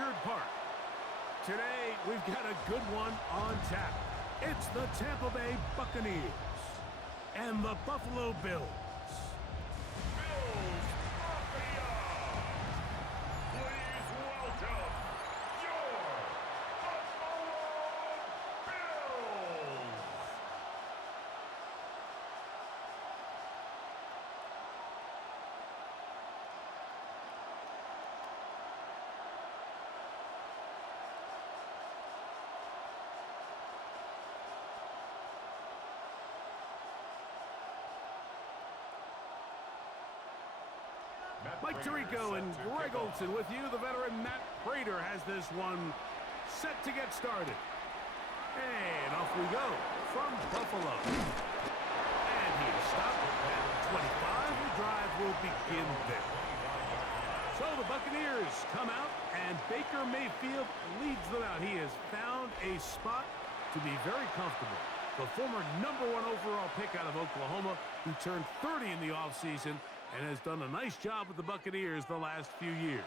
Orchard Park. Today, we've got a good one on tap. It's the Tampa Bay Buccaneers and the Buffalo Bills. Bills Mafia! Please welcome your Buffalo Bills! Mike Tirico and Greg Olson with you. The veteran Matt Prater has this one set to get started. And off we go from Buffalo. And he is stopped at 25. The drive will begin there. So the Buccaneers come out, and Baker Mayfield leads them out. He has found a spot to be very comfortable. The former #1 overall pick out of Oklahoma, who turned 30 in the offseason, and has done a nice job with the Buccaneers the last few years.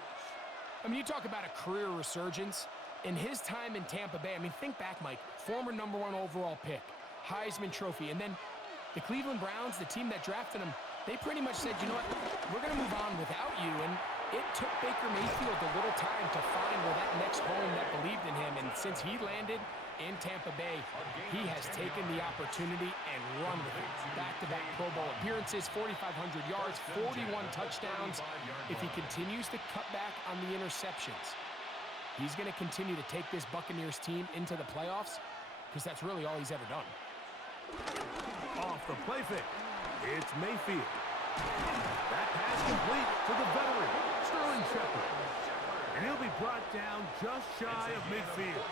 I mean, you talk about a career resurgence. In his time in Tampa Bay, I mean, think back, Mike. Former #1 overall pick, Heisman Trophy, and then the Cleveland Browns, the team that drafted him, they pretty much said, you know what, we're going to move on without you, and it took Baker Mayfield a little time to find where that next home that believed in him, and since he landed in Tampa Bay, he has taken the opportunity and run with it. Back-to-back Pro Bowl appearances, 4,500 yards, 41 touchdowns. If he continues to cut back on the interceptions, he's going to continue to take this Buccaneers team into the playoffs, because that's really all he's ever done. Off the play fake, it's Mayfield. That pass complete to the veteran, Sterling Shepard. And he'll be brought down just shy of midfield.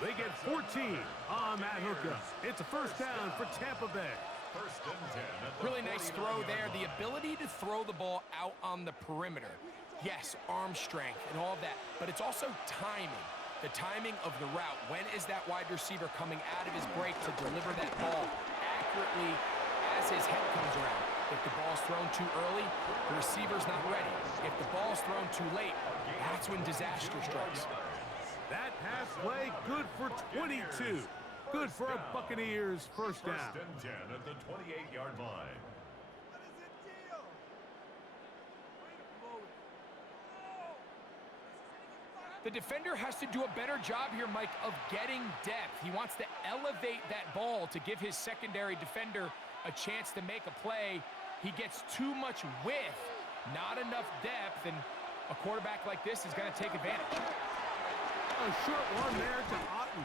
They get 14 on that hookup. It's a first down for Tampa Bay. Really nice throw there. The ability to throw the ball out on the perimeter. Yes, arm strength and all of that, but it's also timing. The timing of the route. When is that wide receiver coming out of his break to deliver that ball accurately as his head comes around? If the ball's thrown too early, the receiver's not ready. If the ball's thrown too late, that's when disaster strikes. That pass play good for 22. Good for a Buccaneers first down. First and 10 at the 28-yard line. The defender has to do a better job here, Mike, of getting depth. He wants to elevate that ball to give his secondary defender a chance to make a play. He gets too much width, not enough depth, and a quarterback like this is going to take advantage. A short one there to Otten.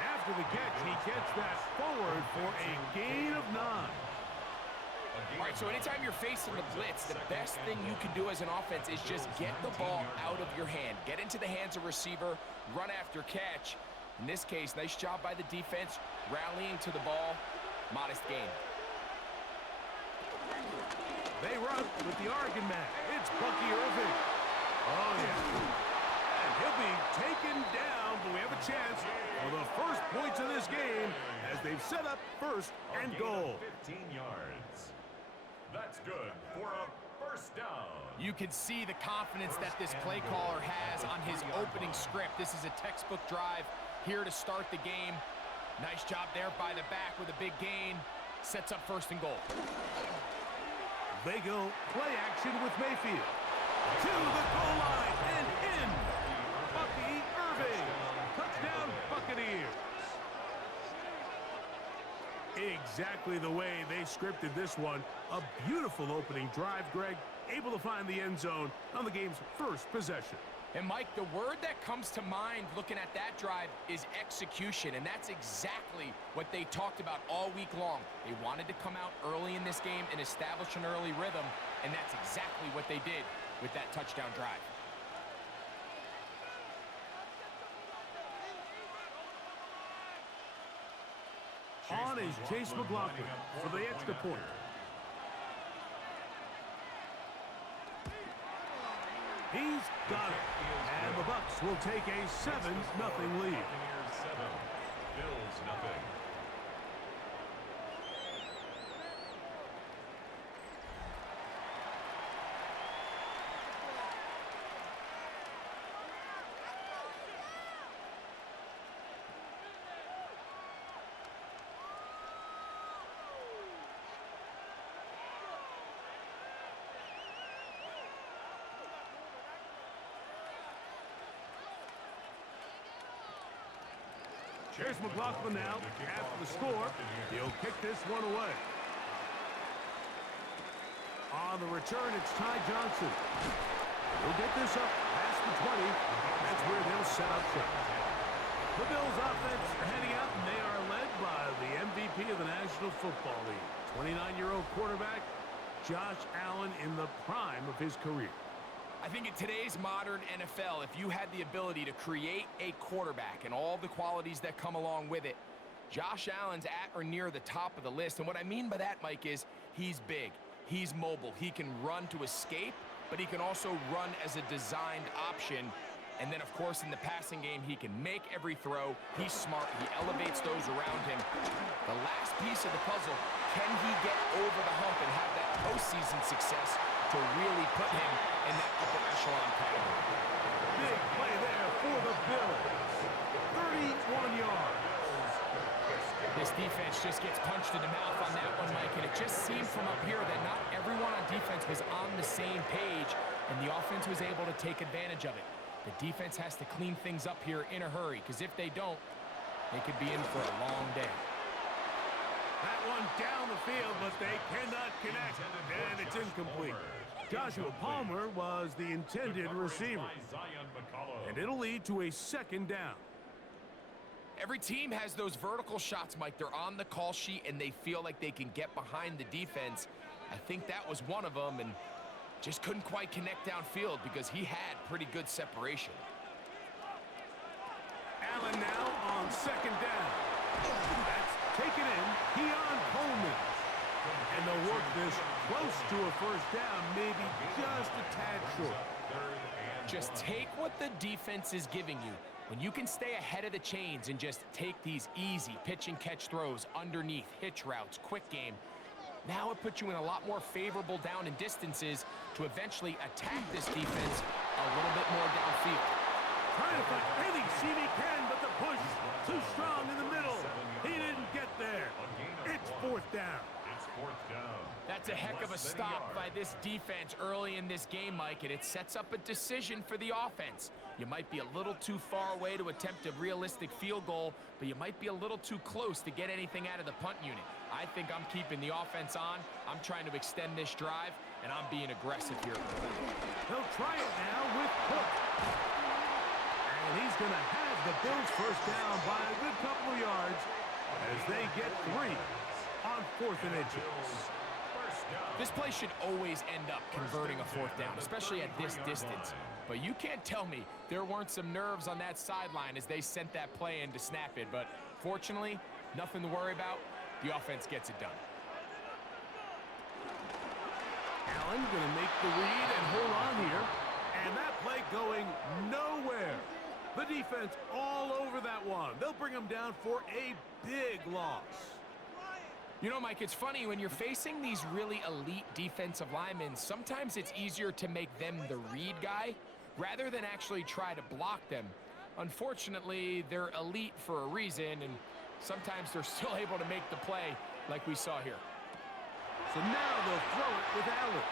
After the catch, he gets that forward for a gain of 9. All right, so anytime you're facing the blitz, the best thing you can do as an offense is just get the ball out of your hand. Get into the hands of receiver, run after catch. In this case, nice job by the defense, rallying to the ball. Modest gain. They run with the Oregon man. It's Bucky Irving. Oh, yeah. And he'll be taken down, but we have a chance for the first points of this game as they've set up first and goal. 15 yards. That's good for a first down. You can see the confidence that this play caller has on his opening script. This is a textbook drive here to start the game. Nice job there by the back with a big gain. Sets up first and goal. They go play action with Mayfield. To the goal line and in. Bucky Irving. Touchdown Buccaneers. Exactly the way they scripted this one. A beautiful opening drive, Greg. Able to find the end zone on the game's first possession. And Mike, the word that comes to mind looking at that drive is execution, and that's exactly what they talked about all week long. They wanted to come out early in this game and establish an early rhythm, and that's exactly what they did with that touchdown drive. On is Chase McLaughlin for the extra point. He's got it. And the Bucs will take a 7-0 lead. Bills nothing. Here's McLaughlin now. After the score, he'll kick this one away. On the return, it's Ty Johnson. He'll get this up past the 20. That's where they'll set up shop. The Bills offense are heading out, and they are led by the MVP of the National Football League. 29-year-old quarterback, Josh Allen, in the prime of his career. I think in today's modern NFL, if you had the ability to create a quarterback and all the qualities that come along with it, Josh Allen's at or near the top of the list. And what I mean by that, Mike, is he's big, he's mobile, he can run to escape, but he can also run as a designed option. And then, of course, in the passing game, he can make every throw. He's smart. He elevates those around him. The last piece of the puzzle, can he get over the hump and have that postseason success to really put him in that upper echelon category? Big play there for the Bills. 31 yards. This defense just gets punched in the mouth on that one, Mike, and it just seemed from up here that not everyone on defense was on the same page, and the offense was able to take advantage of it. The defense has to clean things up here in a hurry, because if they don't, they could be in for a long day. That one down the field, but they cannot connect, and it's incomplete. Joshua Palmer was the intended receiver, and it'll lead to a second down. Every team has those vertical shots, Mike. They're on the call sheet, and they feel like they can get behind the defense. I think that was one of them, and just couldn't quite connect downfield because he had pretty good separation. Allen now on second down. That's taken in. Keon Coleman. And they'll work this close to a first down, maybe just a tad short. Just take what the defense is giving you. When you can stay ahead of the chains and just take these easy pitch and catch throws underneath, hitch routes, quick game, now it puts you in a lot more favorable down and distances to eventually attack this defense a little bit more downfield. Trying to find anything he can, but the push too strong in the middle. He didn't get there. It's fourth down. That's a heck of a stop by this defense early in this game, Mike, and it sets up a decision for the offense. You might be a little too far away to attempt a realistic field goal, but you might be a little too close to get anything out of the punt unit. I think I'm keeping the offense on. I'm trying to extend this drive, and I'm being aggressive here. He'll try it now with Cook. And he's going to have the Bills first down by a good couple of yards as they get 3 on 4th and inches. This play should always end up converting a fourth down, especially at this distance. But you can't tell me there weren't some nerves on that sideline as they sent that play in to snap it. But fortunately, nothing to worry about. The offense gets it done. Allen going to make the read and hold on here. And that play going nowhere. The defense all over that one. They'll bring him down for a big loss. You know, Mike, it's funny, when you're facing these really elite defensive linemen, sometimes it's easier to make them the read guy rather than actually try to block them. Unfortunately, they're elite for a reason, and sometimes they're still able to make the play like we saw here. So now they'll throw it with Allen.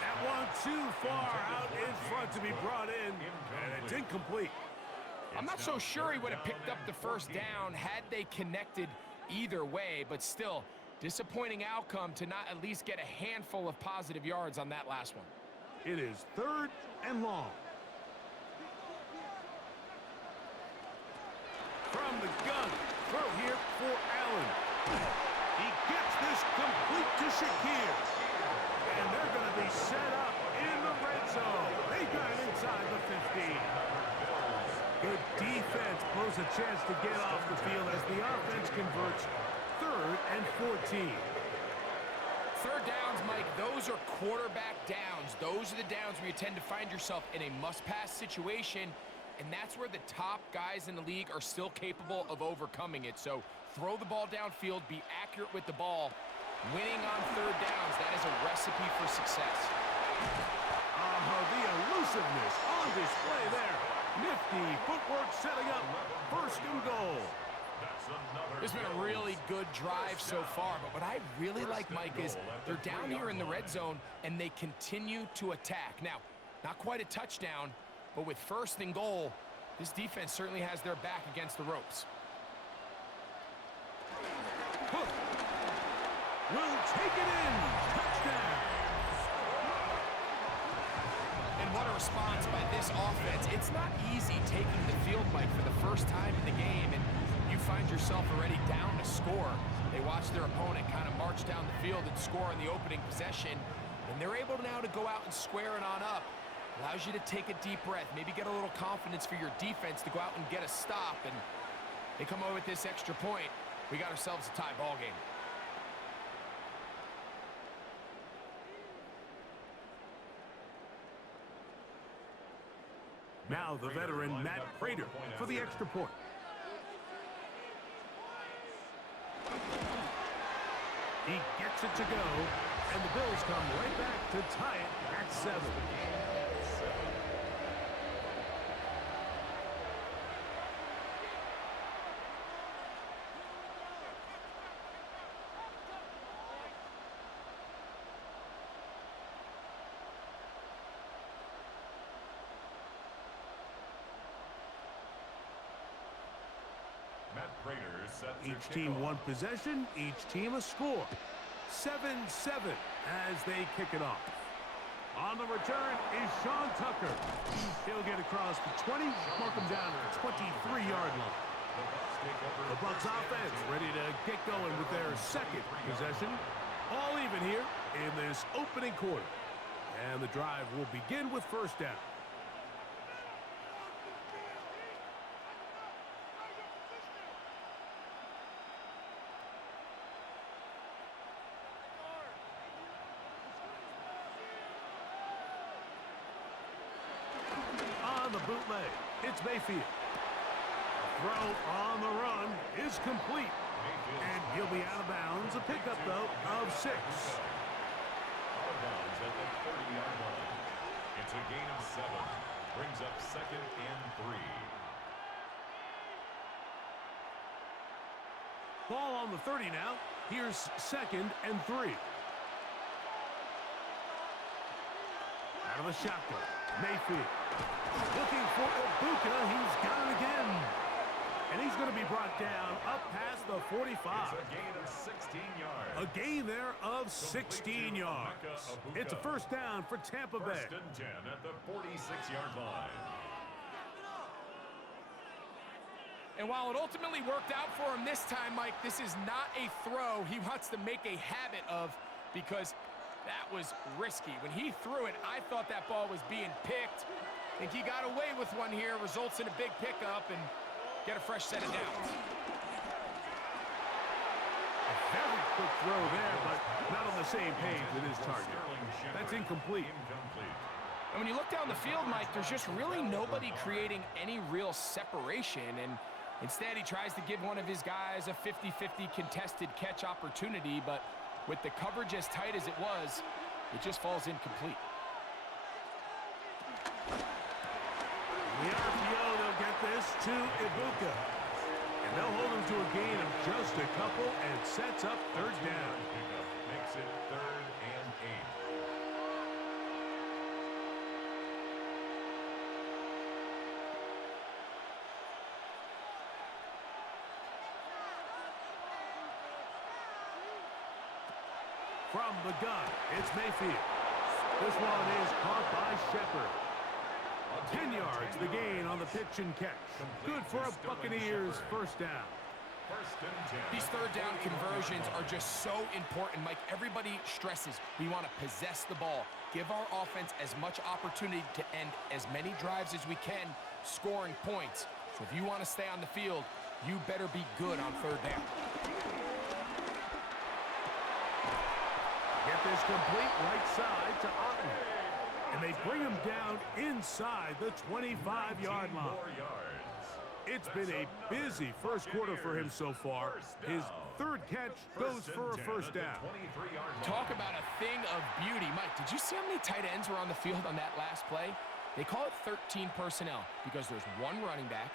That one too far out in front to be brought in, and it's incomplete. I'm not so sure he would have picked up the first down had they connected either way, but still, disappointing outcome to not at least get a handful of positive yards on that last one. It is 3rd and long. From the gun, throw here for Allen. He gets this complete to Shakir. And they're going to be set up in the red zone. They got it inside the 15. Good defense blows a chance to get off the field as the offense converts 3rd and 14. Third downs, Mike, those are quarterback downs. Those are the downs where you tend to find yourself in a must-pass situation, and that's where the top guys in the league are still capable of overcoming it. So throw the ball downfield, be accurate with the ball. Winning on third downs, that is a recipe for success. The elusiveness on display there. Nifty footwork setting up 1st and goal. It's been a really good drive so far, but what I really like, Mike, is they're down here in the red zone and they continue to attack. Now, not quite a touchdown, but with 1st and goal, this defense certainly has their back against the ropes. will take it in. Touchdown. And what a response by this offense. It's not easy taking the field, Mike, for the first time in the game, and you find yourself already down to score. They watch their opponent kind of march down the field and score on the opening possession, and they're able now to go out and square it on up. Allows you to take a deep breath, maybe get a little confidence for your defense to go out and get a stop, and they come over with this extra point. We got ourselves a tie ball game. Now the veteran Matt Prater for the extra point. He gets it to go, and the Bills come right back to tie it at 7. Each team one possession, each team a score. 7-7 as they kick it off. On the return is Sean Tucker. He'll get across the 20, mark him down at the 23-yard line. The Bucs offense ready to get going with their second possession. All even here in this opening quarter. And the drive will begin with first down. The bootleg. It's Mayfield. Throw on the run is complete. And he'll be out of bounds. A pickup, though, of 6. Out of bounds at the 30-yard line. It's a gain of 7. Brings up 2nd and 3. Ball on the 30 now. Here's 2nd and 3. Out of the shotgun. Mayfield. Looking for Ibuka. He's got it again. And he's going to be brought down up past the 45. It's a gain of 16 yards. A gain there of 16 yards. It's a first down for Tampa Bay. First and 10 at the 46-yard line. And while it ultimately worked out for him this time, Mike, this is not a throw he wants to make a habit of, because that was risky. When he threw it, I thought that ball was being picked. I think he got away with one here, results in a big pickup, and get a fresh set of downs. A very quick throw there, but not on the same page with his target. That's incomplete. And when you look down the field, Mike, there's just really nobody creating any real separation, and instead he tries to give one of his guys a 50-50 contested catch opportunity, but with the coverage as tight as it was, it just falls incomplete. The RPO, they'll get this to Ibuka. And they'll hold him to a gain of just a couple and sets up third down. Makes it 3rd and 8. From the gun, it's Mayfield. This one is caught by Shepard. 10 yards, the gain on the pitch and catch. Good for a Buccaneers first down. First and 10. These third down conversions are just so important, Mike. Everybody stresses we want to possess the ball, give our offense as much opportunity to end as many drives as we can, scoring points. So if you want to stay on the field, you better be good on third down. Get this complete right side to Otten. And they bring him down inside the 25-yard line. It's been a busy first quarter for him so far. His third catch goes for a first down. Talk about a thing of beauty. Mike, did you see how many tight ends were on the field on that last play? They call it 13 personnel because there's 1 running back,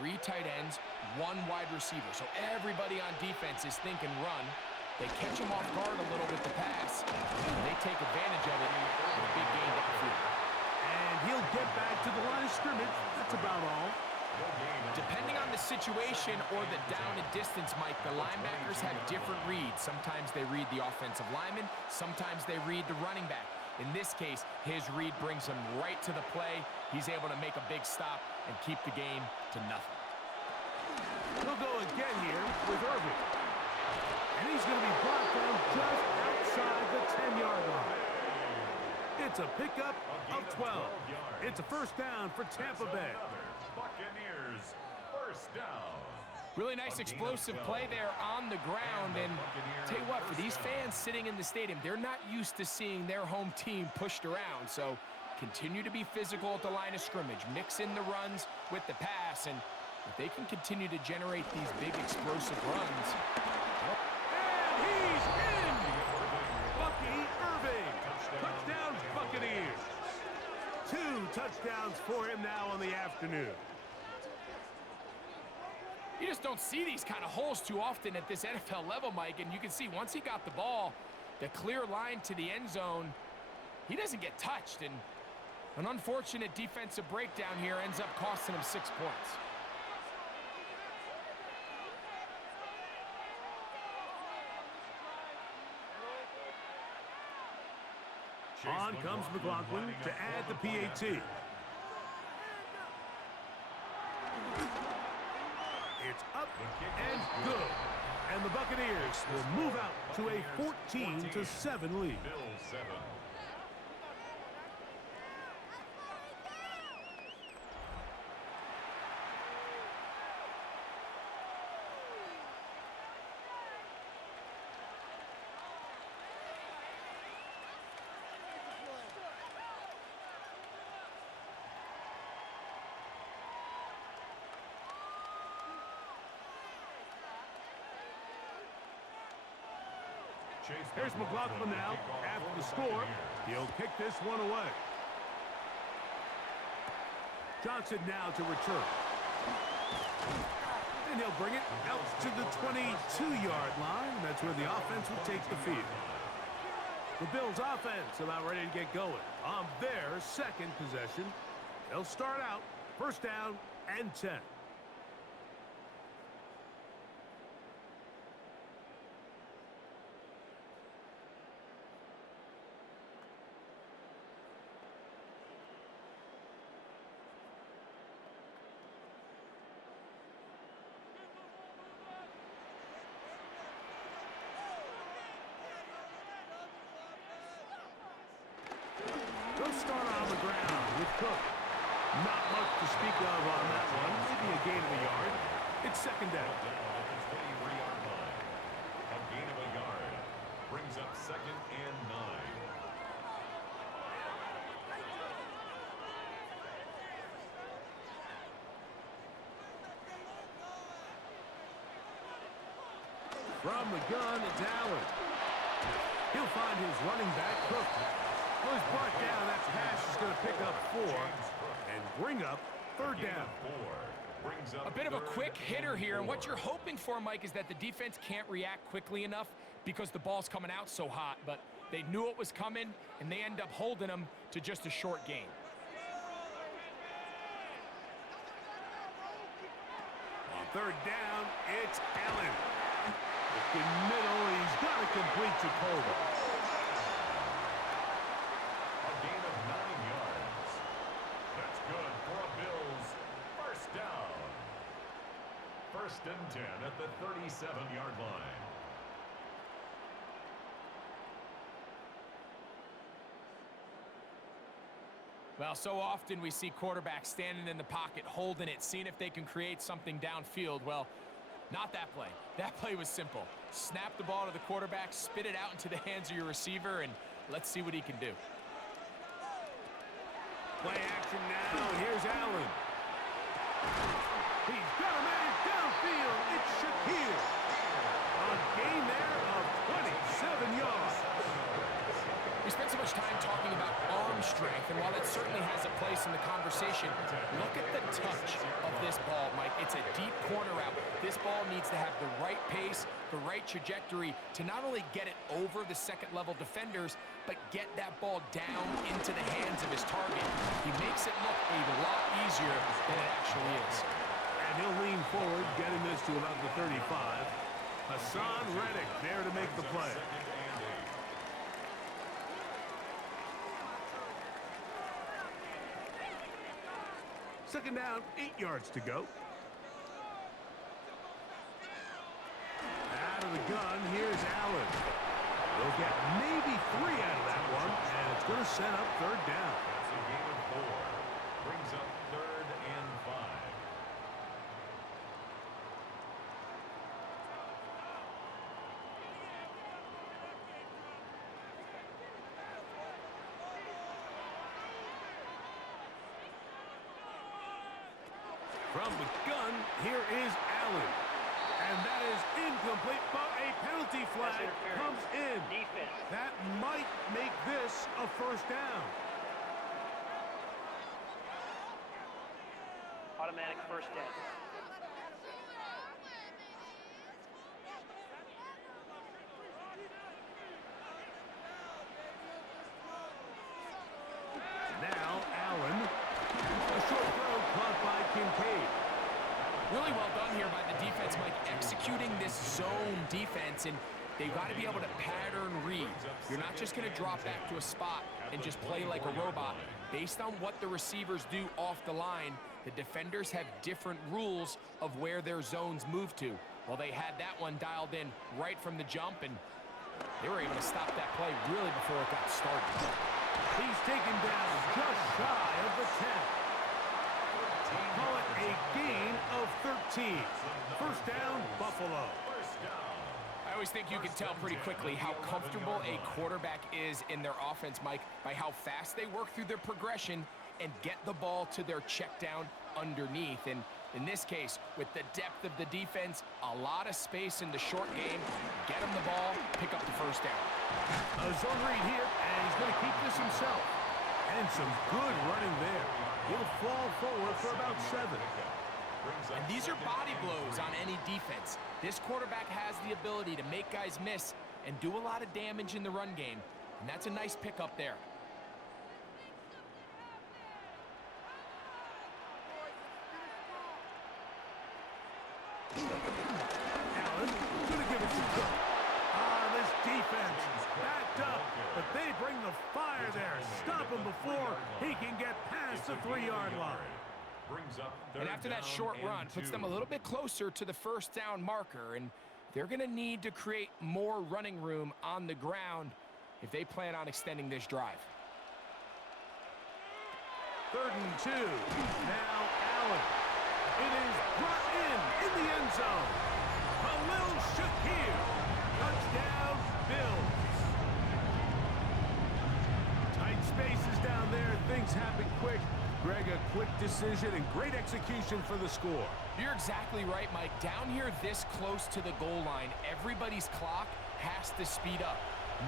3 tight ends, 1 wide receiver. So everybody on defense is thinking run. They catch him off guard a little with the pass, and they take advantage of it with a big gain downfield. And he'll get back to the line of scrimmage. That's about all. Depending on the situation or the down and distance, Mike, the linebackers have different reads. Sometimes they read the offensive lineman, sometimes they read the running back. In this case, his read brings him right to the play. He's able to make a big stop and keep the game to nothing. He'll go again here with Irving. And he's going to be brought down just outside the 10-yard line. It's a pickup of 12. It's a first down for Tampa Bay. Buccaneers, first down. Really nice explosive play there on the ground. And tell you what, for these fans sitting in the stadium, they're not used to seeing their home team pushed around. So continue to be physical at the line of scrimmage. Mix in the runs with the pass. And if they can continue to generate these big explosive runs. And he's in! Bucky Irving. Touchdown Buccaneers. 2 touchdowns for him now on the afternoon. You just don't see these kind of holes too often at this NFL level, Mike. And you can see once he got the ball, the clear line to the end zone, he doesn't get touched. And an unfortunate defensive breakdown here ends up costing him 6 points. On comes McLaughlin to add the PAT. It's up and good. And the Buccaneers will move out to a 14-7 lead. Bills 7. Here's McLaughlin now. After the score, he'll kick this one away. Johnson now to return. And he'll bring it out to the 22-yard line. That's where the offense will take the field. The Bills' offense about ready to get going on their second possession. They'll start out first down and 10. They'll start on the ground with Cook. Not much to speak of on that one. Maybe a gain of a yard. It's second down. At the 23-yard line. A gain of a yard. Brings up second and 9. From the gun, it's Allen. He'll find his running back, Cook. Well, he's brought down. That pass is going to pick up 4 and bring up third down. A bit of a quick hitter here, and what you're hoping for, Mike, is that the defense can't react quickly enough because the ball's coming out so hot, but they knew it was coming, and they end up holding them to just a short gain. On third down, it's Allen. In middle, he's got to complete to Colbert. A gain of 9 yards. That's good for a Bills first down. First and 10 at the 37-yard line. Well, so often we see quarterbacks standing in the pocket, holding it, seeing if they can create something downfield. Well, not that play. That play was simple. Snap the ball to the quarterback, spit it out into the hands of your receiver, and let's see what he can do. Play action now. Here's Allen. He's got a man downfield. It's Shakir. A gain there of 27 yards. We spent so much time talking about arm strength, and while it certainly has a place in the conversation, look at the touch of this ball, Mike. It's a deep corner route. This ball needs to have the right pace, the right trajectory to not only get it over the second-level defenders, but get that ball down into the hands of his target. He makes it look a lot easier than it actually is. And he'll lean forward, getting this to about the 35. Hassan Reddick there to make the play. Second down, 8 yards to go. Out of the gun, here's Allen. They'll get maybe 3 out of that one, and it's going to set up third down. That's a gain of 4. Brings up 3rd and 5. From the gun, here is Allen. And that is incomplete, but a penalty flag comes in. Defense. That might make this a first down. Automatic first down. Now Allen. A short throw caught by Kincaid. Really well done here by the defense, Mike, executing this zone defense, and they've got to be able to pattern read. You're not just going to drop back to a spot and just play like a robot. Based on what the receivers do off the line, the defenders have different rules of where their zones move to. Well, they had that one dialed in right from the jump, and they were able to stop that play really before it got started. He's taken down just shy of the 10. Call it a gain of 13. First down, Buffalo. I always think you can tell pretty quickly how comfortable a quarterback is in their offense, Mike, by how fast they work through their progression and get the ball to their check down underneath. And in this case, with the depth of the defense, a lot of space in the short game, get him the ball, pick up the first down. A zone read here, and he's going to keep this himself. And some good running there. He'll fall forward for about 7. And these are body blows on any defense. This quarterback has the ability to make guys miss and do a lot of damage in the run game. And that's a nice pickup there. Allen going to give it to Cook. This defense backed up, but they bring the fire there. Stop him before he can get past the 3-yard line. And after that short run, puts them a little bit closer to the first down marker, and they're going to need to create more running room on the ground if they plan on extending this drive. 3rd and 2. Now Allen. It is brought in the end zone. Khalil Shakir. Touchdown, Bills. Tight spaces down there. Things happen quick. Greg, a quick decision and great execution for the score. You're exactly right, Mike. Down here this close to the goal line, everybody's clock has to speed up.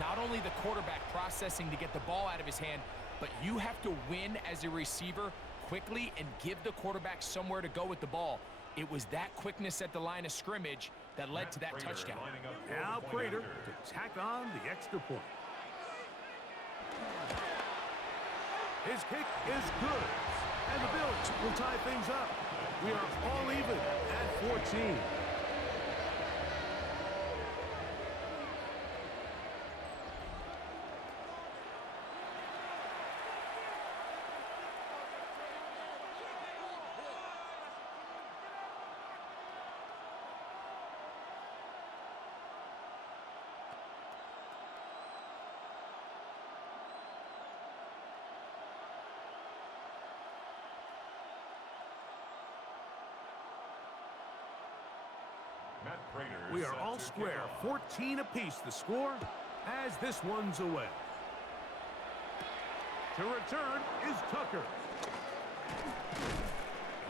Not only the quarterback processing to get the ball out of his hand, but you have to win as a receiver quickly and give the quarterback somewhere to go with the ball. It was that quickness at the line of scrimmage that led to that touchdown. Now Prater to tack on the extra point. His kick is good. And the Bills will tie things up. We are all even at 14. We are all square, 14 apiece the score as this one's away. To return is Tucker.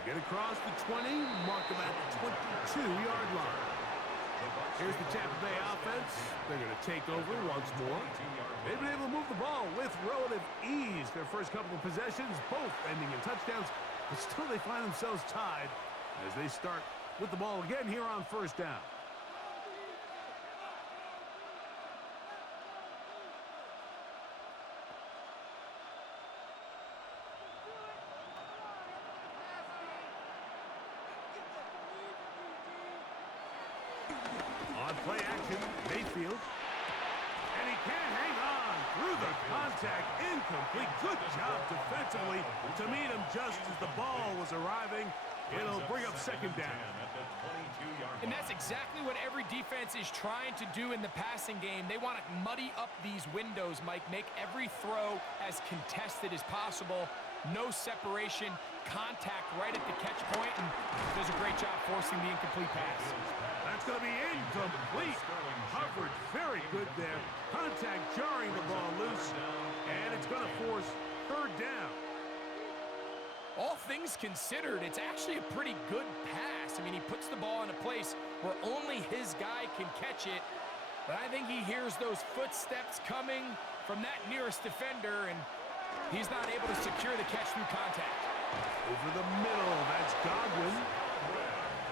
Get across the 20, mark him at the 22-yard line. Here's the Tampa Bay offense. They're going to take over once more. They've been able to move the ball with relative ease. Their first couple of possessions, both ending in touchdowns, but still they find themselves tied as they start with the ball again here on first down. Play action, Mayfield. And he can't hang on through the contact. Incomplete. Good job defensively to meet him just as the ball was arriving. It'll bring up second down. And that's exactly what every defense is trying to do in the passing game. They want to muddy up these windows, Mike, make every throw as contested as possible. No separation, contact right at the catch point, and does a great job forcing the incomplete pass. That's going to be incomplete. Coverage very good there. Contact jarring the ball loose, and it's going to force third down. All things considered, it's actually a pretty good pass. I mean, he puts the ball in a place where only his guy can catch it. But I think he hears those footsteps coming from that nearest defender, and he's not able to secure the catch through contact. Over the middle, that's Godwin.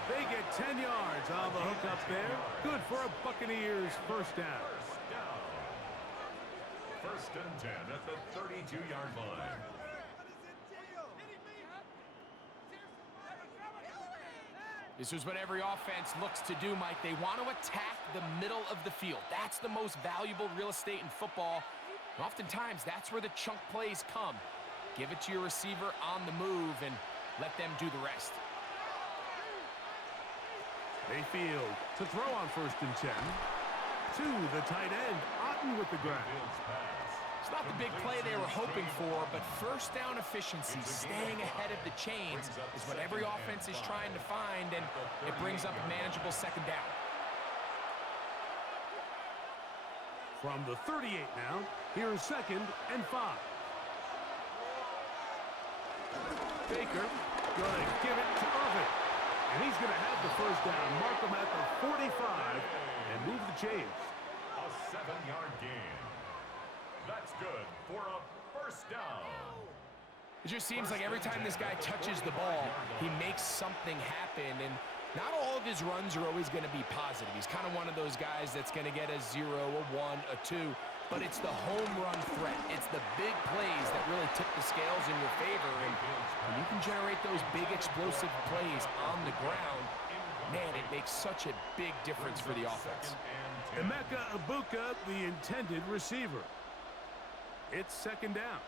They get 10 yards on the hook up there. Good for a Buccaneers first down. First and 10 at the 32-yard line. This is what every offense looks to do, Mike. They want to attack the middle of the field. That's the most valuable real estate in football. And oftentimes, that's where the chunk plays come. Give it to your receiver on the move and let them do the rest. Mayfield to throw on first and 10. To the tight end, Otten with the grab. It's not the big play they were hoping for, but first down efficiency, staying ahead of the chains, is what every offense is trying to find, and it brings up a manageable second down. From the 38 now, here's second and 5. Baker going to give it to Irvin. And he's going to have the first down. Mark him at the 45 and move the chains. A 7-yard gain. That's good for a first down. It just seems like every time this guy touches the ball, he makes something happen. And not all of his runs are always going to be positive. He's kind of one of those guys that's going to get a 0, a 1, a 2. But it's the home run threat. It's the big plays that really tip the scales in your favor. And when you can generate those big explosive plays on the ground, man, it makes such a big difference for the offense. Emeka Ibuka, the intended receiver. It's second down.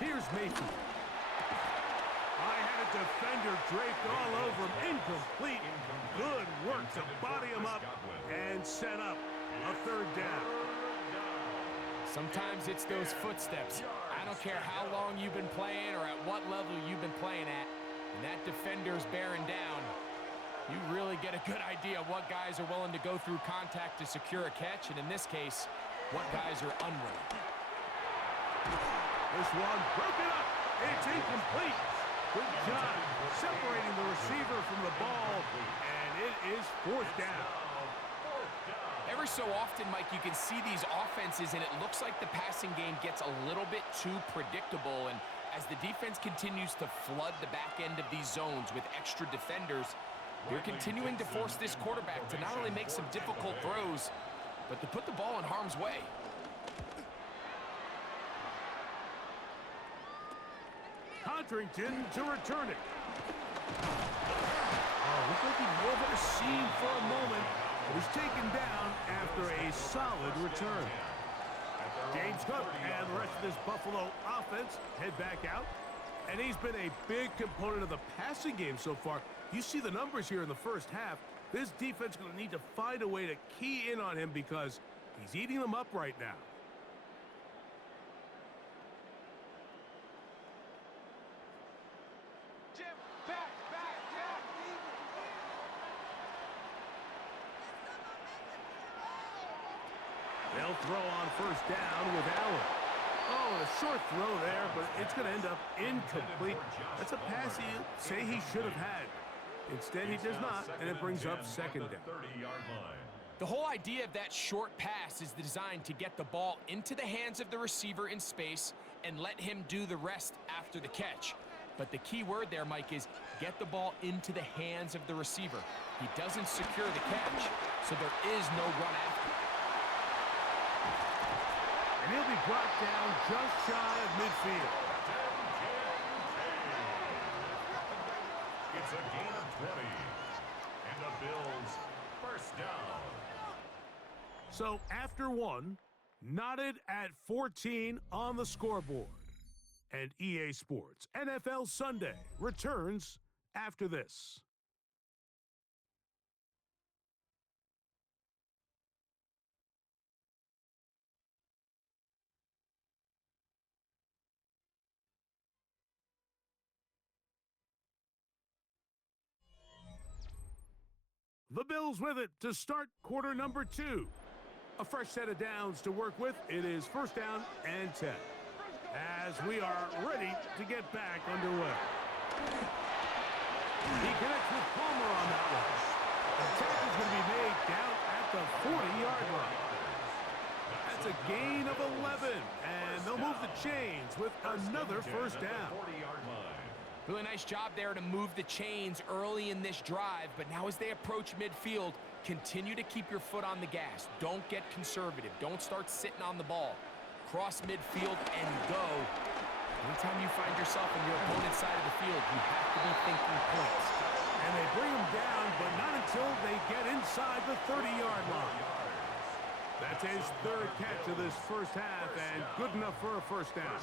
Here's Mayfield. I had a defender draped all over him. Incomplete. Good work to body him up and set up a third down. Sometimes it's those footsteps. I don't care how long you've been playing or at what level you've been playing at. And that defender's bearing down. You really get a good idea of what guys are willing to go through contact to secure a catch, and in this case, what guys are unwilling. This one broken up. It's incomplete. Good job separating the receiver from the ball, and it is fourth down. Every so often, Mike, you can see these offenses, and it looks like the passing game gets a little bit too predictable, and as the defense continues to flood the back end of these zones with extra defenders, they're continuing to force this quarterback to not only make some difficult throws, but to put the ball in harm's way. Codrington to return it. Oh, looks like he wove a seam for a moment, but he's taken down after a solid return. James Cook and the rest of this Buffalo offense head back out. And he's been a big component of the passing game so far. You see the numbers here in the first half. This defense is going to need to find a way to key in on him because he's eating them up right now. They'll throw on first down with Allen. Oh, a short throw there, but it's going to end up incomplete. That's a pass he'd say he should have had. Instead, he does not, and it brings up second down. The whole idea of that short pass is designed to get the ball into the hands of the receiver in space and let him do the rest after the catch. But the key word there, Mike, is get the ball into the hands of the receiver. He doesn't secure the catch, so there is no run after. And he'll be brought down just shy of midfield. That's a gain of 20. And the Bills first down. So after one, knotted at 14 on the scoreboard. And EA Sports NFL Sunday returns after this. The Bills with it to start quarter number 2. A fresh set of downs to work with. It is first down and 10. As we are ready to get back underway. He connects with Palmer on that one. The tackle is going to be made down at the 40-yard line. That's a gain of 11, and they'll move the chains with another first down. Really nice job there to move the chains early in this drive, but now as they approach midfield, continue to keep your foot on the gas. Don't get conservative. Don't start sitting on the ball. Cross midfield and go. Anytime you find yourself on your opponent's side of the field, you have to be thinking points. And they bring him down, but not until they get inside the 30-yard line. That's his third catch of this first half, and good enough for a first down.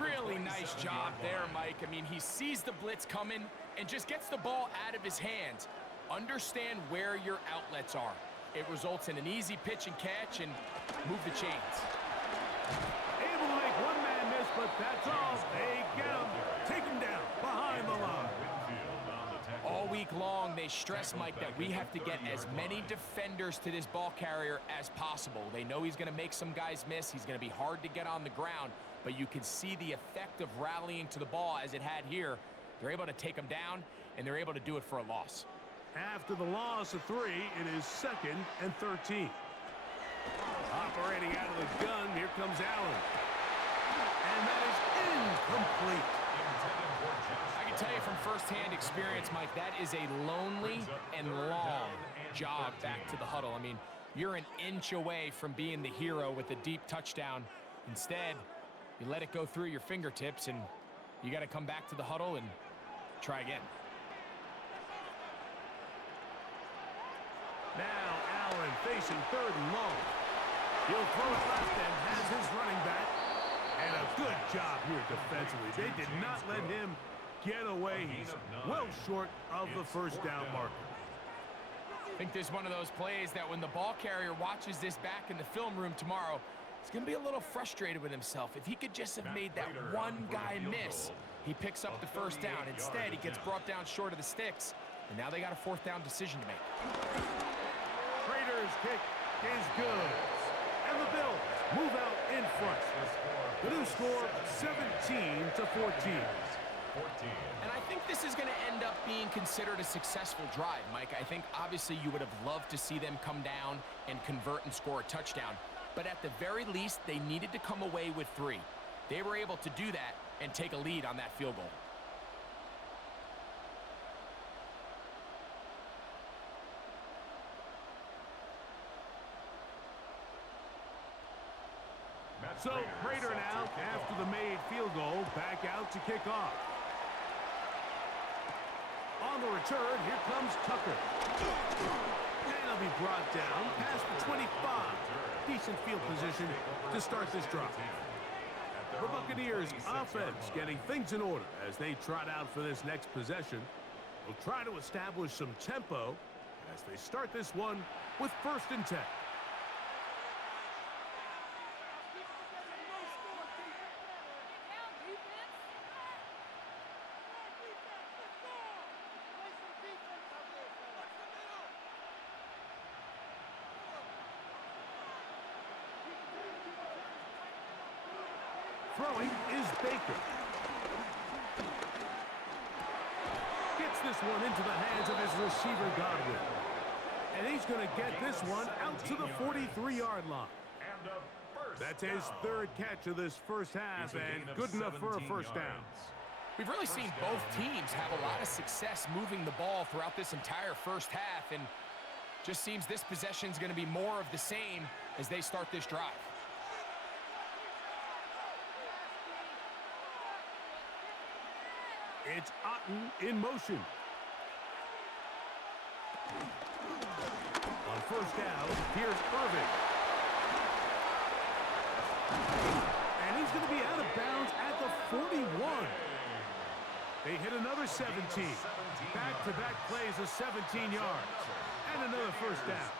Really nice job there, Mike. I mean, he sees the blitz coming and just gets the ball out of his hands. Understand where your outlets are. It results in an easy pitch and catch and move the chains. Able to make one man miss, but that's all. They get him, take him down behind the line. All week long, they stress, Mike, that we have to get as many defenders to this ball carrier as possible. They know he's going to make some guys miss. He's going to be hard to get on the ground, but you can see the effect of rallying to the ball as it had here. They're able to take him down, and they're able to do it for a loss. After the loss of 3, it is 2nd and 13. Operating out of the gun, here comes Allen. And that is incomplete. I can tell you from firsthand experience, Mike, that is a lonely and long jog back to the huddle. I mean, you're an inch away from being the hero with a deep touchdown. Instead, you let it go through your fingertips, and you got to come back to the huddle and try again. Now Allen facing 3rd and long. He'll throw it left and has his running back. And a good job here defensively. They did not let him get away. He's well short of the first down marker. I think this is one of those plays that when the ball carrier watches this back in the film room tomorrow, he's going to be a little frustrated with himself. If he could just have made that one guy miss, he picks up the first down. Instead, he gets brought down short of the sticks, and now they got a 4th down decision to make. Raiders kick is good. And the Bills move out in front. The new score, 17-14. And I think this is going to end up being considered a successful drive, Mike. I think obviously you would have loved to see them come down and convert and score a touchdown. But at the very least, they needed to come away with 3. They were able to do that and take a lead on that field goal. So, Prater now, after the made field goal, back out to kick off. On the return, here comes Tucker. And he'll be brought down past the 25. Decent field position to start this drive. The Buccaneers offense getting things in order as they trot out for this next possession. Will try to establish some tempo as they start this one with 1st and 10. Throwing is Baker. Gets this one into the hands of his receiver, Godwin. And he's going to get this one out to the 43-yard line. That's his 3rd catch of this first half, and good enough for a first down. We've really seen both teams have a lot of success moving the ball throughout this entire first half, and just seems this possession is going to be more of the same as they start this drive. It's Otten in motion. On first down, here's Irving. And he's going to be out of bounds at the 41. They hit another 17. Back-to-back plays of 17 yards. And another first down.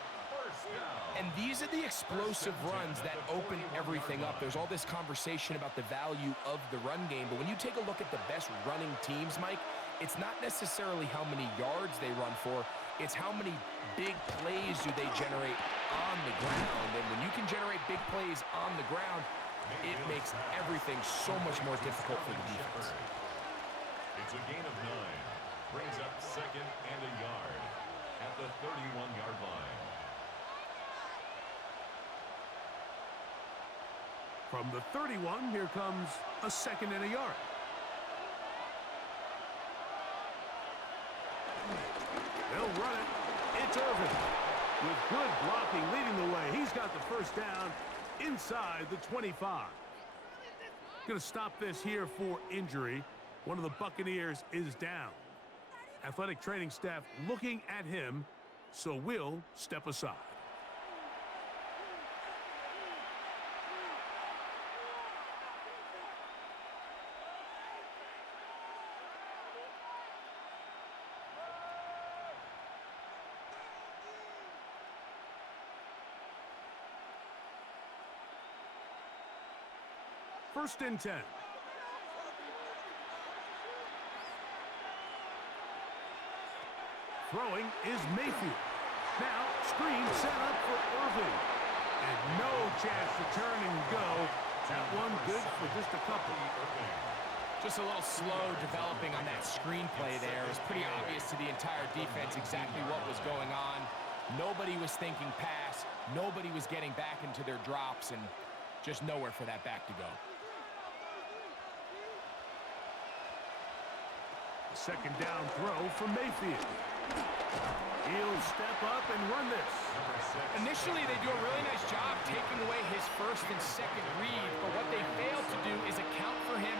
And these are the explosive runs that open everything up. There's all this conversation about the value of the run game, but when you take a look at the best running teams, Mike, it's not necessarily how many yards they run for, it's how many big plays do they generate on the ground. And when you can generate big plays on the ground, it makes everything so much more difficult for the defense. It's a gain of 9. Brings up second and a yard at the 31-yard line. From the 31, here comes a second and a yard. They'll run it. It's Irving. With good blocking leading the way, he's got the first down inside the 25. Going to stop this here for injury. One of the Buccaneers is down. Athletic training staff looking at him, so we'll step aside. First and 10. Throwing is Mayfield. Now, screen set up for Irving. And no chance to turn and go. That one good for just a couple. Just a little slow developing on that screenplay there. It was pretty obvious to the entire defense exactly what was going on. Nobody was thinking pass. Nobody was getting back into their drops, and just nowhere for that back to go. Second down throw for Mayfield. He'll step up and run this. Initially, they do a really nice job taking away his first and second read, but what they fail to do is account for him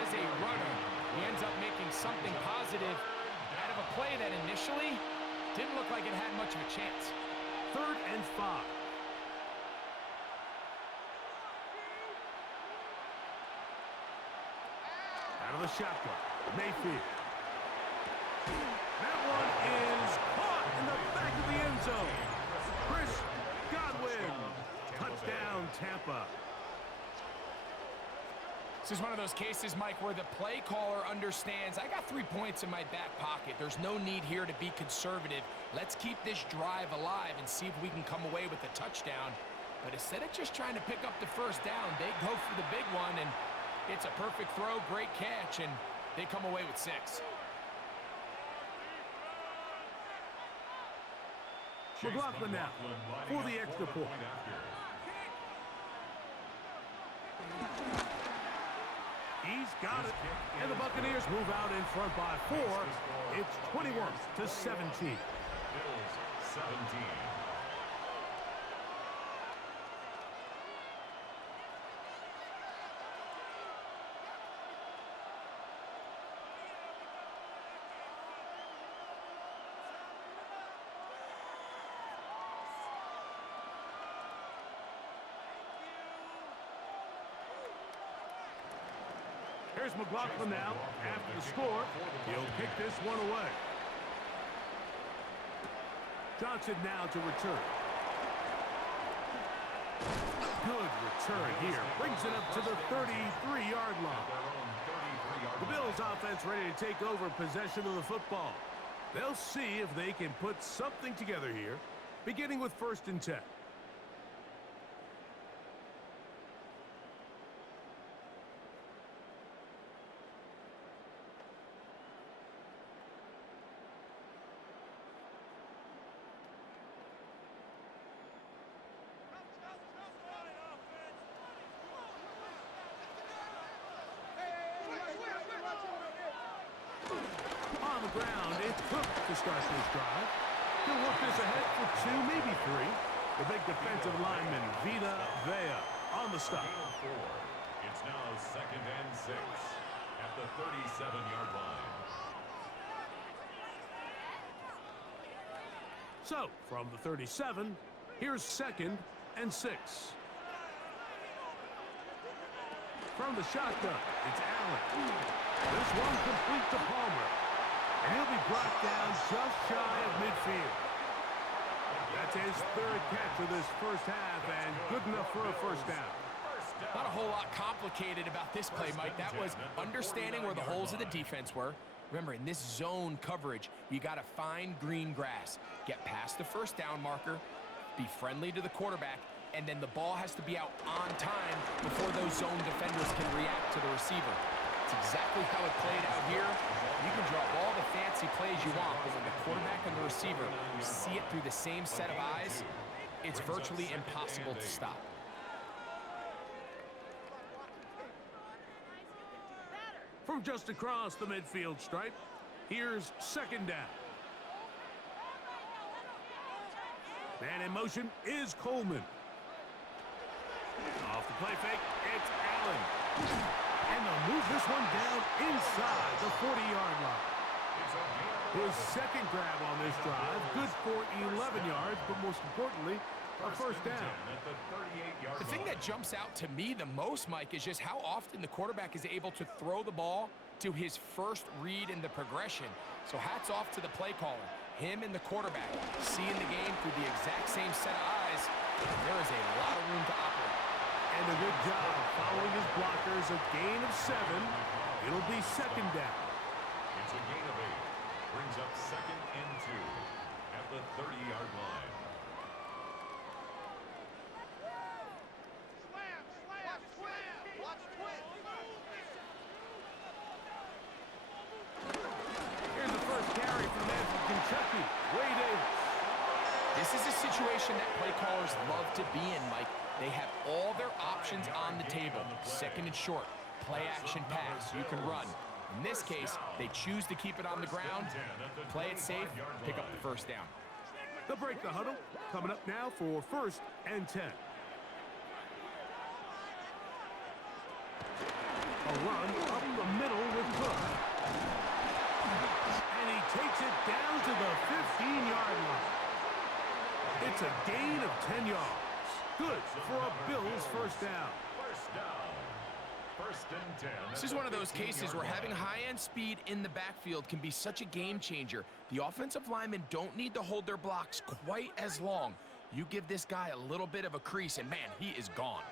as a runner. He ends up making something positive out of a play that initially didn't look like it had much of a chance. Third and 5. Out of the shotgun, Mayfield. That one is caught in the back of the end zone. Chris Godwin. Touchdown, Tampa. This is one of those cases, Mike, where the play caller understands, I got 3 points in my back pocket. There's no need here to be conservative. Let's keep this drive alive and see if we can come away with a touchdown. But instead of just trying to pick up the first down, they go for the big one, and it's a perfect throw, great catch, and they come away with 6. McLaughlin now for the extra point. He's got it. And the Buccaneers move out in front by 4. It's 21-17. Bills 17. Here's McLaughlin now. After the score, he'll kick this one away. Johnson now to return. Good return here. Brings it up to the 33-yard line. The Bills offense ready to take over possession of the football. They'll see if they can put something together here, beginning with first and 10. Ground, it's Cook to start this drive. He'll work this ahead for 2, maybe 3. The big defensive lineman, Vita Vea, on the stop. It's now second and 6 at the 37-yard line. So, from the 37, here's 2nd and 6. From the shotgun, it's Allen. This one complete to Palmer. And he'll be brought down just shy of midfield. That's his 3rd catch of this first half, and good enough for a first down. Not a whole lot complicated about this play, Mike. That was understanding where the holes of the defense were. Remember, in this zone coverage, you got to find green grass. Get past the first down marker, be friendly to the quarterback, and then the ball has to be out on time before those zone defenders can react to the receiver. It's exactly how it played out here. You can draw all the fancy plays you want, but when the quarterback and the receiver see it through the same set of eyes, it's virtually impossible to stop. From just across the midfield stripe, here's 2nd down. Man in motion is Coleman. Off the play fake, it's Allen. And they'll move this one down inside the 40-yard line. His 2nd grab on this drive, good for 11 yards, but most importantly, a first down. The thing that jumps out to me the most, Mike, is just how often the quarterback is able to throw the ball to his first read in the progression. So hats off to the play caller. Him and the quarterback seeing the game through the exact same set of eyes. There is a lot of room to operate. And a good job following his blockers, a gain of 7. It'll be 2nd down. It's a gain of 8. Brings up 2nd and 2 at the 30-yard line. Here's the first carry from the man from Kentucky, Wade Davis. This is a situation that play callers love to be in, Mike. They have all their options on the table. 2nd and short, play action pass, you can run. In this case, they choose to keep it on the ground, play it safe, pick up the first down. They'll break the huddle. Coming up now for 1st and 10. A run up the middle with Cook. And he takes it down to the 15-yard line. It's a gain of 10 yards. Good for a Bills first down. First down. 1st and 10. This is one of those cases where having high-end speed in the backfield can be such a game changer. The offensive linemen don't need to hold their blocks quite as long. You give this guy a little bit of a crease, and man, he is gone.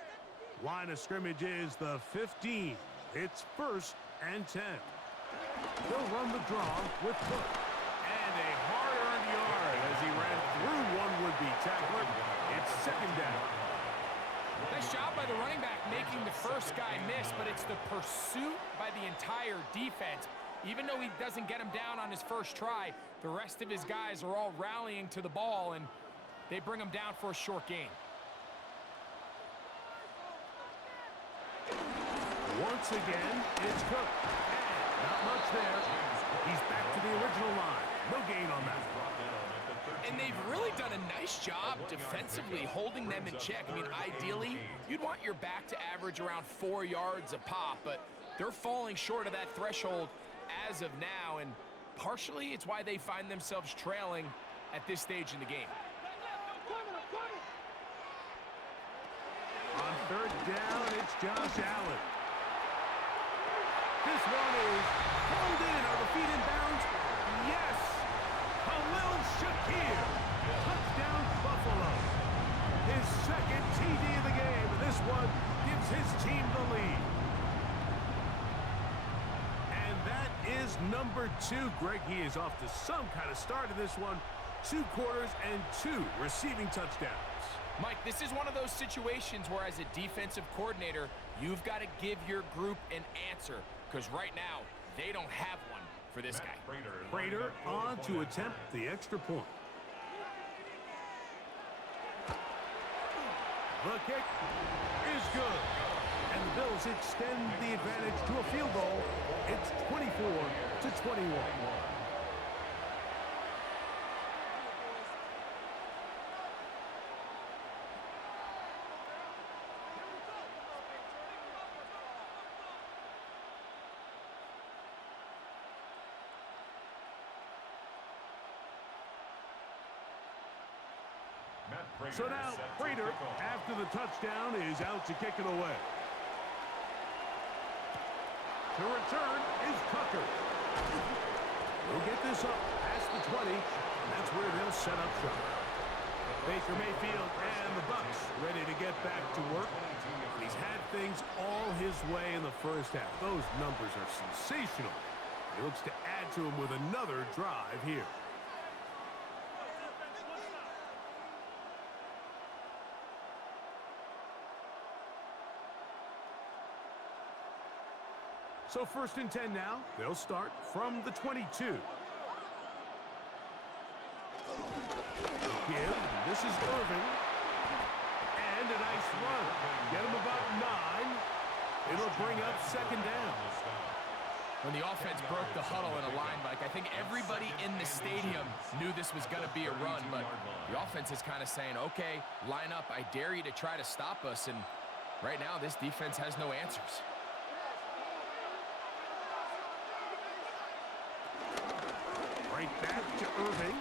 Line of scrimmage is the 15. It's 1st and 10. They'll run the draw with Cook. And a hard-earned yard as he ran through one would-be tackler. It's 2nd down. Nice job by the running back making the first guy miss, but it's the pursuit by the entire defense. Even though he doesn't get him down on his first try, the rest of his guys are all rallying to the ball, and they bring him down for a short gain. Once again, it's Cook. And not much there. He's back to the original line. No gain on that. And they've really done a nice job defensively holding them in check. I mean, ideally, you'd want your back to average around 4 yards a pop, but they're falling short of that threshold as of now, and partially it's why they find themselves trailing at this stage in the game. On 3rd down, it's Josh Allen. This one is pulled in. Are the feet in bounds? Yes! Khalil Shakir. Touchdown, Buffalo. His 2nd TD of the game. This one gives his team the lead. And that is number 2. Greg, he is off to some kind of start in this one. 2 quarters and 2 receiving touchdowns. Mike, this is one of those situations where as a defensive coordinator, you've got to give your group an answer, because right now, they don't have one for this guy. Prater on to attempt the extra point. The kick is good. And the Bills extend the advantage to a field goal. It's 24-21. So now Prater, after the touchdown, is out to kick it away. The return is Tucker. He'll get this up past the 20, and that's where they'll set up shop. Baker Mayfield and the Bucs ready to get back to work. He's had things all his way in the first half. Those numbers are sensational. He looks to add to them with another drive here. So 1st and 10 now. They'll start from the 22. Give. This is Irving. And a nice run. Get him about 9. It'll bring up 2nd down. When the offense broke the huddle in a line, Mike, I think everybody in the stadium knew this was going to be a run, but the offense is kind of saying, okay, line up. I dare you to try to stop us, and right now this defense has no answers. Right back to Irving.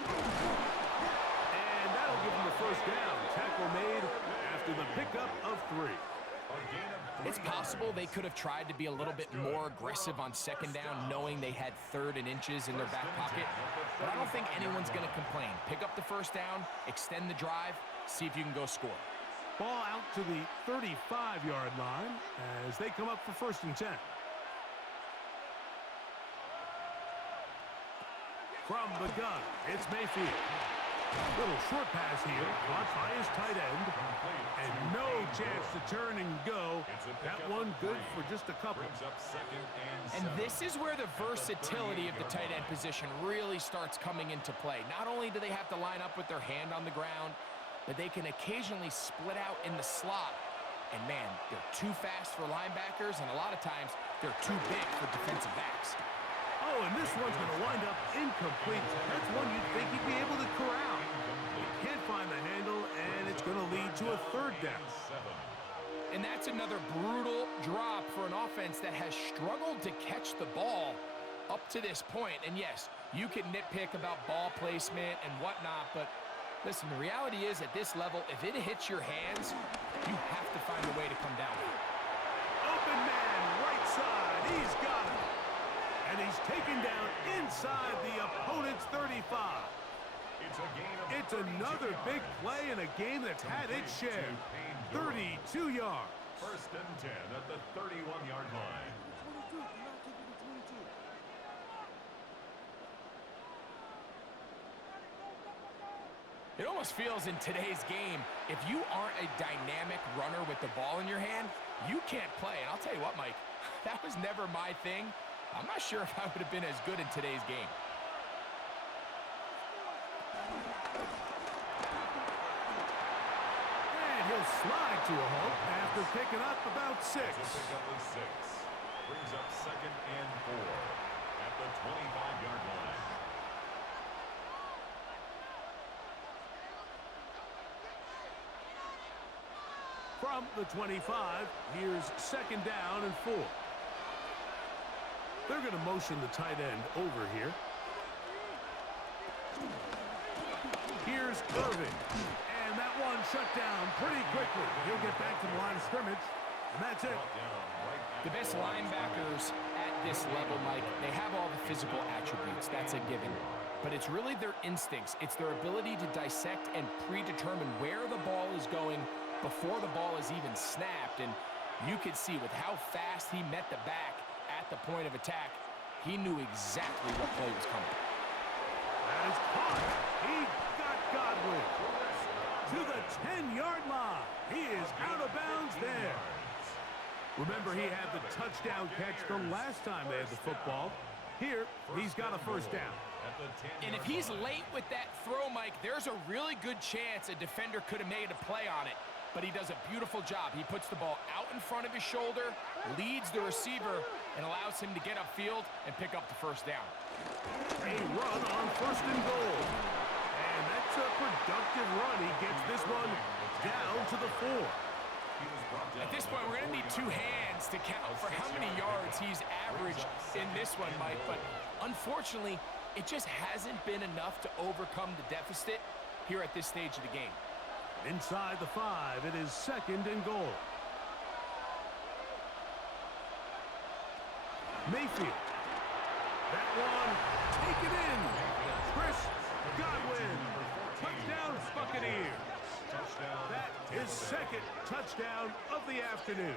And that'll give him the 1st down. Tackle made after the pickup of 3. It's possible they could have tried to be a little bit more aggressive on 2nd down, knowing they had 3rd and inches in their back pocket. But I don't think anyone's going to complain. Pick up the 1st down, extend the drive, see if you can go score. Ball out to the 35-yard line as they come up for 1st and 10. From the gun, it's Mayfield. Little short pass here, caught by his tight end, and no chance to turn and go. That one good for just a couple. And this is where the versatility of the tight end position really starts coming into play. Not only do they have to line up with their hand on the ground, but they can occasionally split out in the slot. And man, they're too fast for linebackers, and a lot of times they're too big for defensive backs. Oh, and this one's going to wind up incomplete. That's one you'd think he'd be able to corral. He can't find the handle, and it's going to lead to a 3rd down. And that's another brutal drop for an offense that has struggled to catch the ball up to this point. And yes, you can nitpick about ball placement and whatnot, but listen, the reality is at this level, if it hits your hands, you have to find a way to come down with it. Open man, right side. He's got it. And he's taken down inside the opponent's 35. It's another big play in a game that's had its share. 32 yards. 1st and 10 at the 31-yard line. It almost feels in today's game, if you aren't a dynamic runner with the ball in your hand, you can't play. And I'll tell you what, Mike, that was never my thing. I'm not sure if I would have been as good in today's game. And he'll slide to a halt after picking up about 6. Pickup of 6. Brings up 2nd and 4 at the 25-yard line. From the 25, here's 2nd down and 4. They're going to motion the tight end over here. Here's Irving. And that one shut down pretty quickly. He'll get back to the line of scrimmage, and that's it. The best linebackers at this level, Mike, they have all the physical attributes. That's a given. But it's really their instincts. It's their ability to dissect and predetermine where the ball is going before the ball is even snapped. And you could see with how fast he met the back at the point of attack, he knew exactly what play was coming. That is caught. He got Godwin to the 10-yard line. He is out of bounds there. Remember, he had the touchdown catch the last time they had the football. Here, he's got a 1st down. And if he's late with that throw, Mike, there's a really good chance a defender could have made a play on it. But he does a beautiful job. He puts the ball out in front of his shoulder, leads the receiver, and allows him to get upfield and pick up the 1st down. A run on 1st and goal. And that's a productive run. He gets this one down to the 4. At this point, we're going to need 2 hands to count for how many yards he's averaged in this one, Mike. But unfortunately, it just hasn't been enough to overcome the deficit here at this stage of the game. Inside the 5, it is 2nd and goal. Mayfield. That one, taken in. Chris Godwin. Touchdown, Buccaneers. That is 2nd touchdown of the afternoon.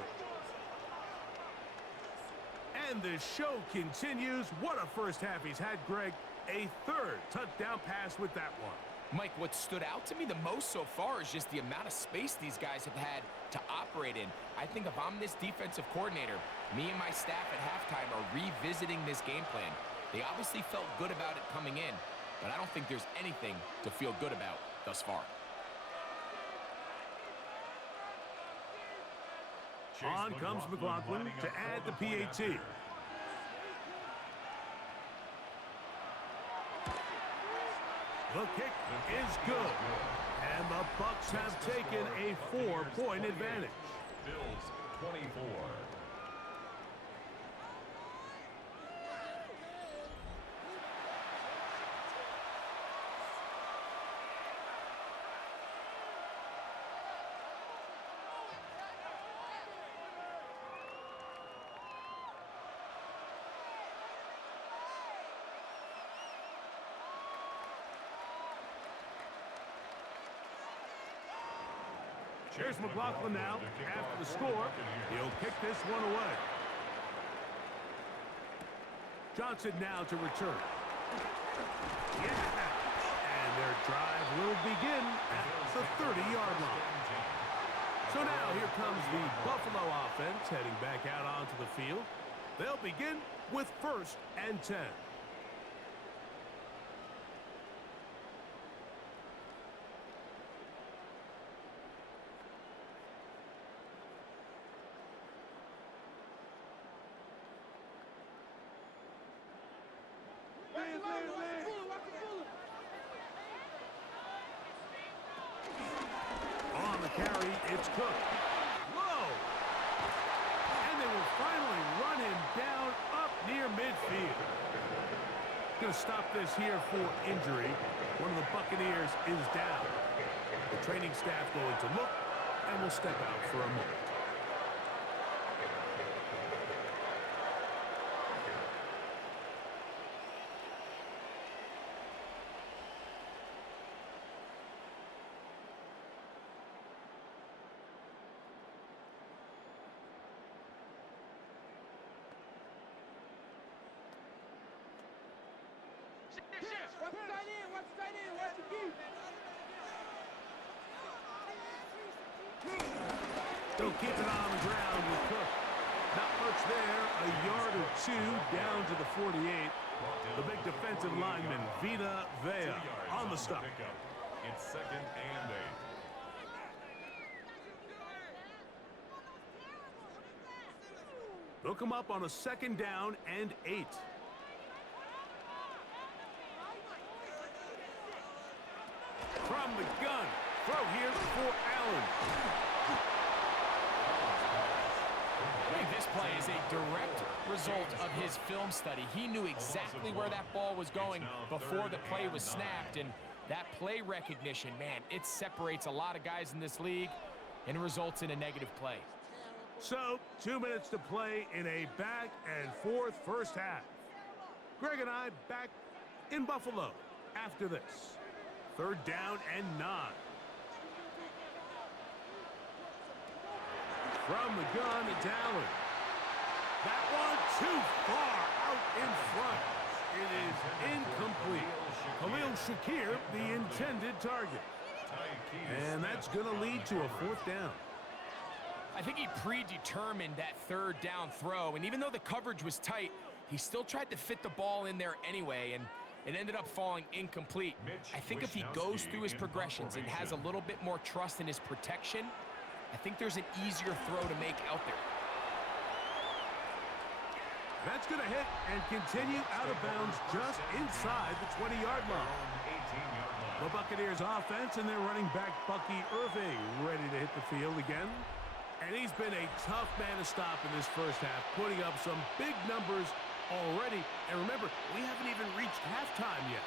And the show continues. What a first half he's had, Greg. A 3rd touchdown pass with that one. Mike, what stood out to me the most so far is just the amount of space these guys have had to operate in. I think if I'm this defensive coordinator, me and my staff at halftime are revisiting this game plan. They obviously felt good about it coming in, but I don't think there's anything to feel good about thus far. On comes McLaughlin to add the PAT. The kick is good. And the Bucs have taken a 4-point advantage. Bills 24. Here's McLaughlin now. After the score, he'll kick this one away. Johnson now to return. Yeah. And their drive will begin at the 30-yard line. So now here comes the Buffalo offense heading back out onto the field. They'll begin with 1st and 10. On the carry, it's Cook. Low. And they will finally run him down up near midfield. Going to stop this here for injury. One of the Buccaneers is down. The training staff going to look and will step out for a moment. Still keeping it on the ground with Cook. Not much there. A yard or 2 down to the 48. The big defensive lineman, Vita Vea, on the stop. It's 2nd and 8. They'll come up on a 2nd down and 8. From the gun. Throw here for Allen. I think this play is a direct result of his film study. He knew exactly where that ball was going before the play was snapped, and that play recognition, man, it separates a lot of guys in this league and results in a negative play. So, 2 minutes to play in a back-and-forth first half. Greg and I back in Buffalo after this. 3rd down and 9. From the gun, it's Allen. That one too far out in front. It is incomplete. Khalil Shakir, the intended target. And that's going to lead to a 4th down. I think he predetermined that 3rd down throw, and even though the coverage was tight, he still tried to fit the ball in there anyway, and it ended up falling incomplete. I think if he goes through his progressions and has a little bit more trust in his protection, I think there's an easier throw to make out there. That's going to hit and continue out of bounds just inside the 20-yard line. The Buccaneers offense and their running back, Bucky Irving, ready to hit the field again. And he's been a tough man to stop in this first half, putting up some big numbers already. And remember, we haven't even reached halftime yet.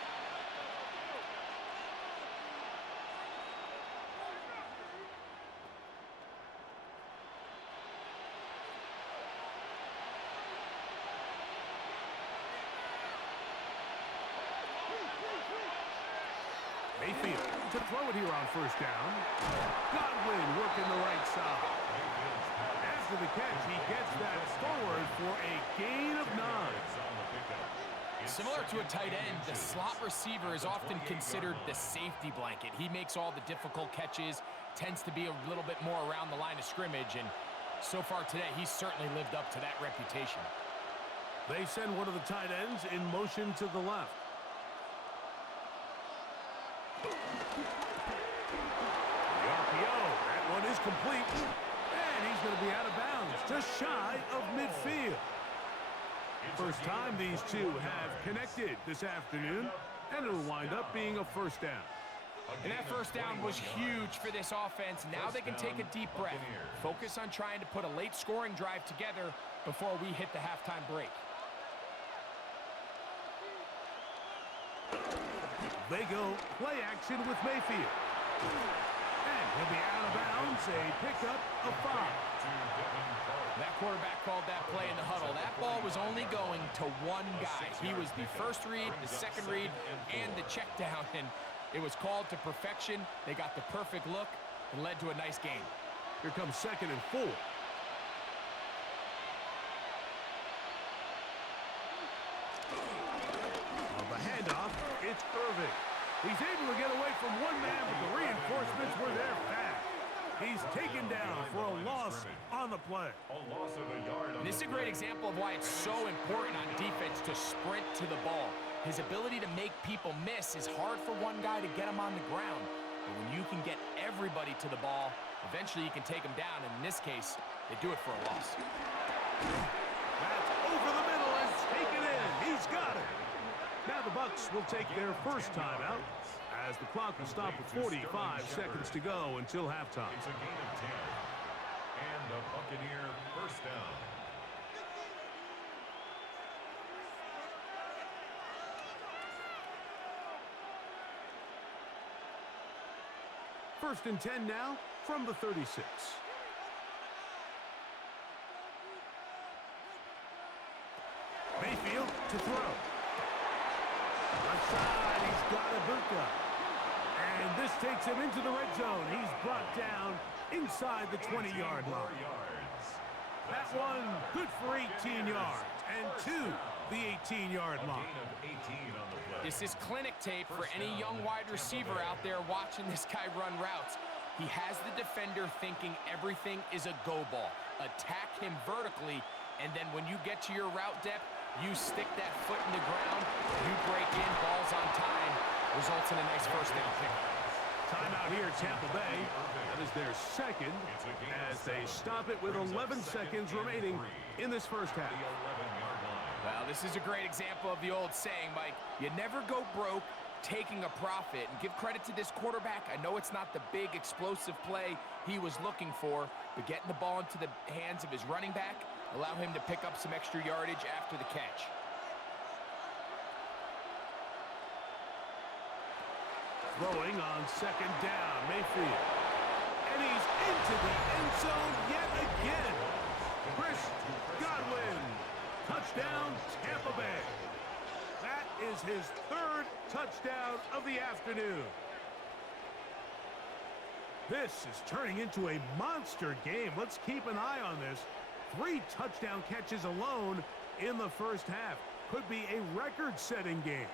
Mayfield to throw it here on first down. Godwin working the right side. After the catch, he gets that forward for a gain of 9. Similar to a tight end, the slot receiver is often considered the safety blanket. He makes all the difficult catches, tends to be a little bit more around the line of scrimmage, and so far today, he's certainly lived up to that reputation. They send one of the tight ends in motion to the left. The RPO, that one is complete. And he's going to be out of bounds, just shy of midfield. First time these two have connected this afternoon, and it'll wind up being a first down. And that first down was huge for this offense. Now they can take a deep breath, focus on trying to put a late scoring drive together before we hit the halftime break. They go play action with Mayfield. And he'll be out of bounds, a pickup of 5. That quarterback called that play in the huddle. That ball was only going to one guy. He was the first read, the second read, and the check down. And it was called to perfection. They got the perfect look and led to a nice game. Here comes 2nd and 4. On the handoff, it's Irving. He's able to get away from one man, but the reinforcements were there fast. He's taken down for a loss on the play. This is a great example of why it's so important on defense to sprint to the ball. His ability to make people miss is hard for one guy to get him on the ground. But when you can get everybody to the ball, eventually you can take him down. And in this case, they do it for a loss. That's over the middle and taken in. He's got it. Now the Bucs will take their first timeout as the clock will stop with 45 seconds to go until halftime. It's a gain of 10. And a Buccaneer first down. First and 10 now from the 36. Mayfield to throw. Left side, he's got Ibuka. And this takes him into the red zone. He's brought down inside the 20-yard line. That one good for 18 yards and to the 18-yard line. This is clinic tape for any young wide receiver out there watching this guy run routes. He has the defender thinking everything is a go ball. Attack him vertically, and then when you get to your route depth, you stick that foot in the ground, you break in, balls on time, results in a nice first down pick. Timeout here, Tampa Bay. That is their second as they stop it with 11 seconds remaining in this first half. Well, this is a great example of the old saying, Mike. You never go broke taking a profit. And give credit to this quarterback. I know it's not the big explosive play he was looking for, but getting the ball into the hands of his running back allow him to pick up some extra yardage after the catch. Throwing on second down, Mayfield. And he's into the end zone yet again. Chris Godwin. Touchdown, Tampa Bay. That is his third touchdown of the afternoon. This is turning into a monster game. Let's keep an eye on this. 3 touchdown catches alone in the first half. Could be a record-setting game.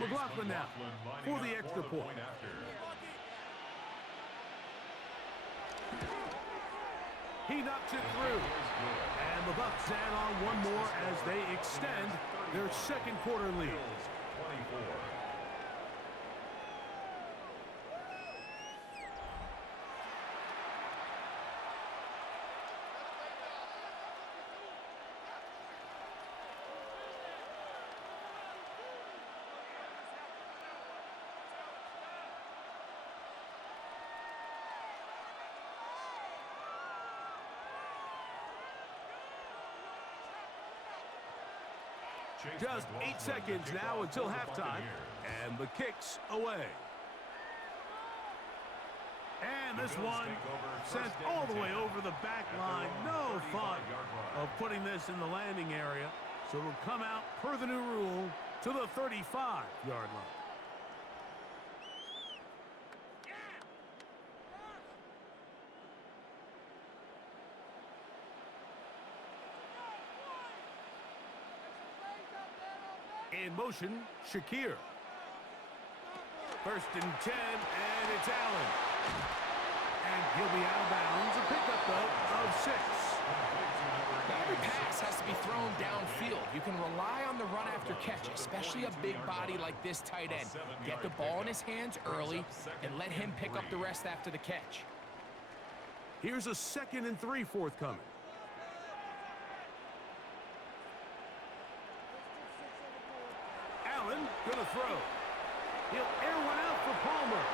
McLaughlin now for the extra point. He knocks it through. And the Bucs add on one more as they extend their second quarter lead. Just 8 seconds now until halftime, and the kick's away. And this one sent all the way over the back line. No thought of putting this in the landing area. So it'll come out per the new rule to the 35-yard line. In motion, Shakir. First and 10, and it's Allen. And he'll be out of bounds. A pickup, though, of 6. Not every pass has to be thrown downfield. You can rely on the run after catch, especially a big body like this tight end. Get the ball in his hands early and let him pick up the rest after the catch. Here's a 2nd and 3 forthcoming. Allen gonna throw. He'll air one out for Palmer.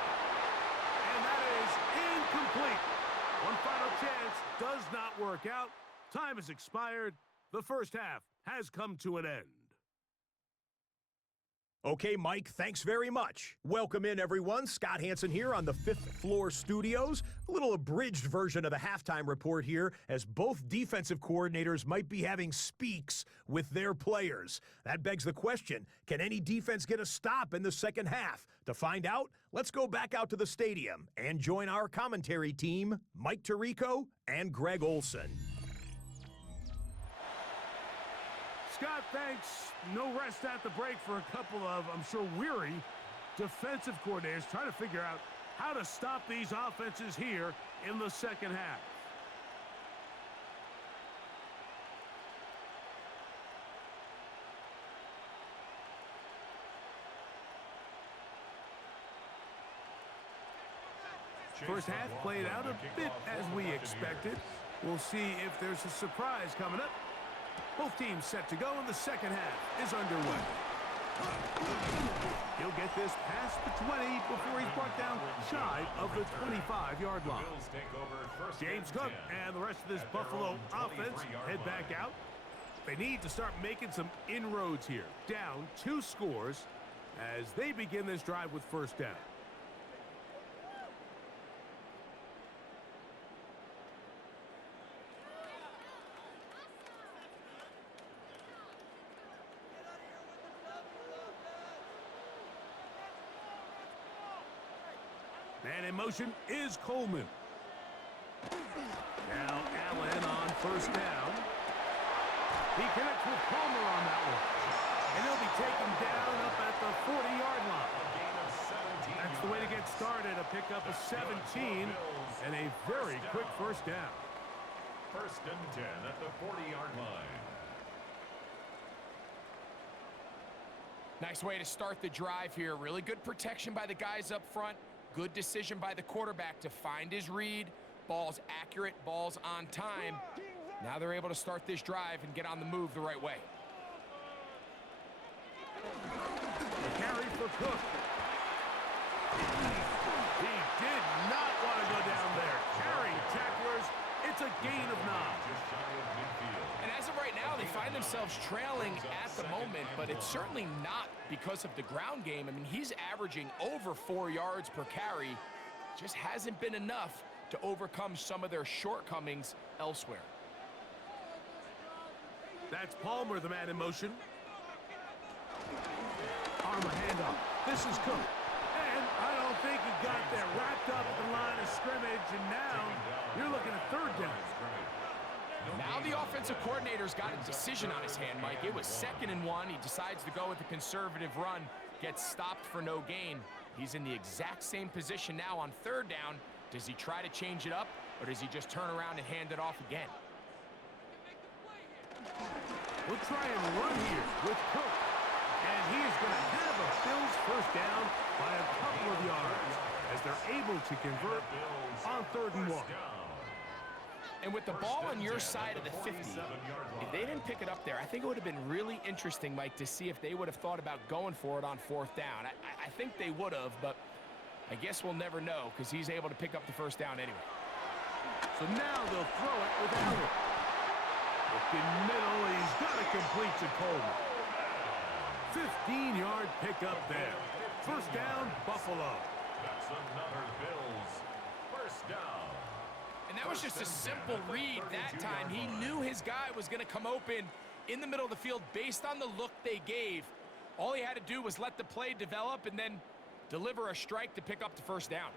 And that is incomplete. One final chance does not work out. Time has expired. The first half has come to an end. Okay, Mike, thanks very much. Welcome in, everyone. Scott Hansen here on the 5th floor studios. A little abridged version of the halftime report here, as both defensive coordinators might be having speaks with their players. That begs the question, can any defense get a stop in the second half? To find out, let's go back out to the stadium and join our commentary team, Mike Tirico and Greg Olson. Scott, thanks. No rest at the break for a couple of, I'm sure, weary defensive coordinators trying to figure out how to stop these offenses here in the second half. First half played out a bit as we expected. We'll see if there's a surprise coming up. Both teams set to go, and the second half is underway. He'll get this past the 20 before he's brought down shy of the 25-yard line. James Cook and the rest of this Buffalo offense head back out. They need to start making some inroads here. Down 2 scores as they begin this drive with first down. And in motion is Coleman. Now Allen on first down. He connects with Palmer on that one. And he'll be taken down up at the 40-yard line. That's the way to get started. A pickup of 17 and a very quick first down. First and 10 at the 40-yard line. Nice way to start the drive here. Really good protection by the guys up front. Good decision by the quarterback to find his read. Ball's accurate, ball's on time. Now they're able to start this drive and get on the move the right way. The carry for Cook. He did not want to go down there. Carrying tacklers, it's a gain of 9. And as of right now, they find themselves trailing at the moment, but it's certainly not because of the ground game. I mean, he's averaging over 4 yards per carry. Just hasn't been enough to overcome some of their shortcomings elsewhere. That's Palmer, the man in motion. Arm a handoff. This is Cook. And I don't think he got there. Wrapped up at the line of scrimmage, and now you're looking at third down. Now the offensive coordinator's got a decision on his hand, Mike. It was 2nd and 1. He decides to go with the conservative run, gets stopped for no gain. He's in the exact same position now on third down. Does he try to change it up, or does he just turn around and hand it off again? We'll try and run here with Cook. And he is going to have a Bills first down by a couple of yards as they're able to convert on 3rd and 1. And with the ball on your side of the 50, if they didn't pick it up there, I think it would have been really interesting, Mike, to see if they would have thought about going for it on 4th down. I think they would have, but I guess we'll never know because he's able to pick up the first down anyway. So now they'll throw it with Allen. Up in middle, he's got to complete to Coleman. 15-yard pickup there. First down, Buffalo. That's another Bills first down. And that was just a simple read that time. He knew his guy was going to come open in the middle of the field based on the look they gave. All he had to do was let the play develop and then deliver a strike to pick up the first down.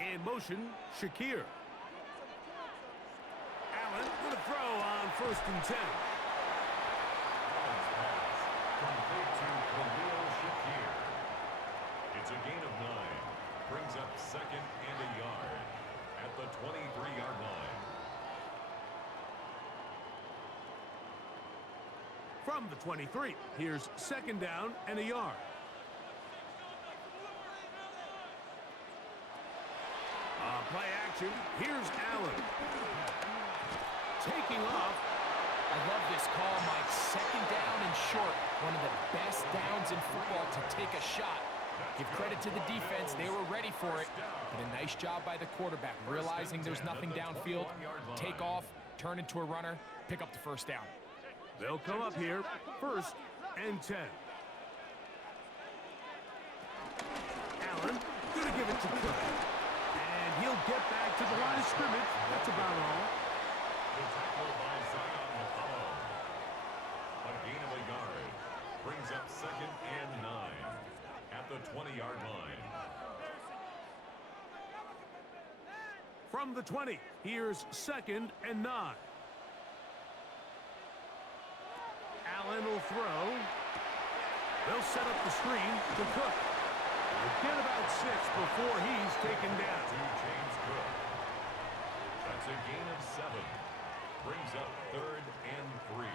In motion, Shakir. Allen with a throw on 1st and 10. Complete to Khalil Shakir. It's a gain of 9. Brings up 2nd and a yard at the 23-yard line. From the 23, here's 2nd down and a yard. Play action. Here's Allen. Taking off. I love this call, Mike. 2nd down and short. One of the best downs in football to take a shot. Give credit to the defense. They were ready for it. But a nice job by the quarterback, realizing there's nothing downfield. Take off, turn into a runner, pick up the first down. They'll come up here, 1st and 10. Allen, gonna give it to Cook. And he'll get back to the line of scrimmage. That's about all. The tackle by Zion McCollum. A gain of a yard. Brings up 2nd and 9 at the 20-yard line. From the 20, here's 2nd and 9. Allen will throw. They'll set up the screen to Cook. They'll get about 6 before he's taken down. To James Cook. That's a gain of 7. Brings up 3rd and 3.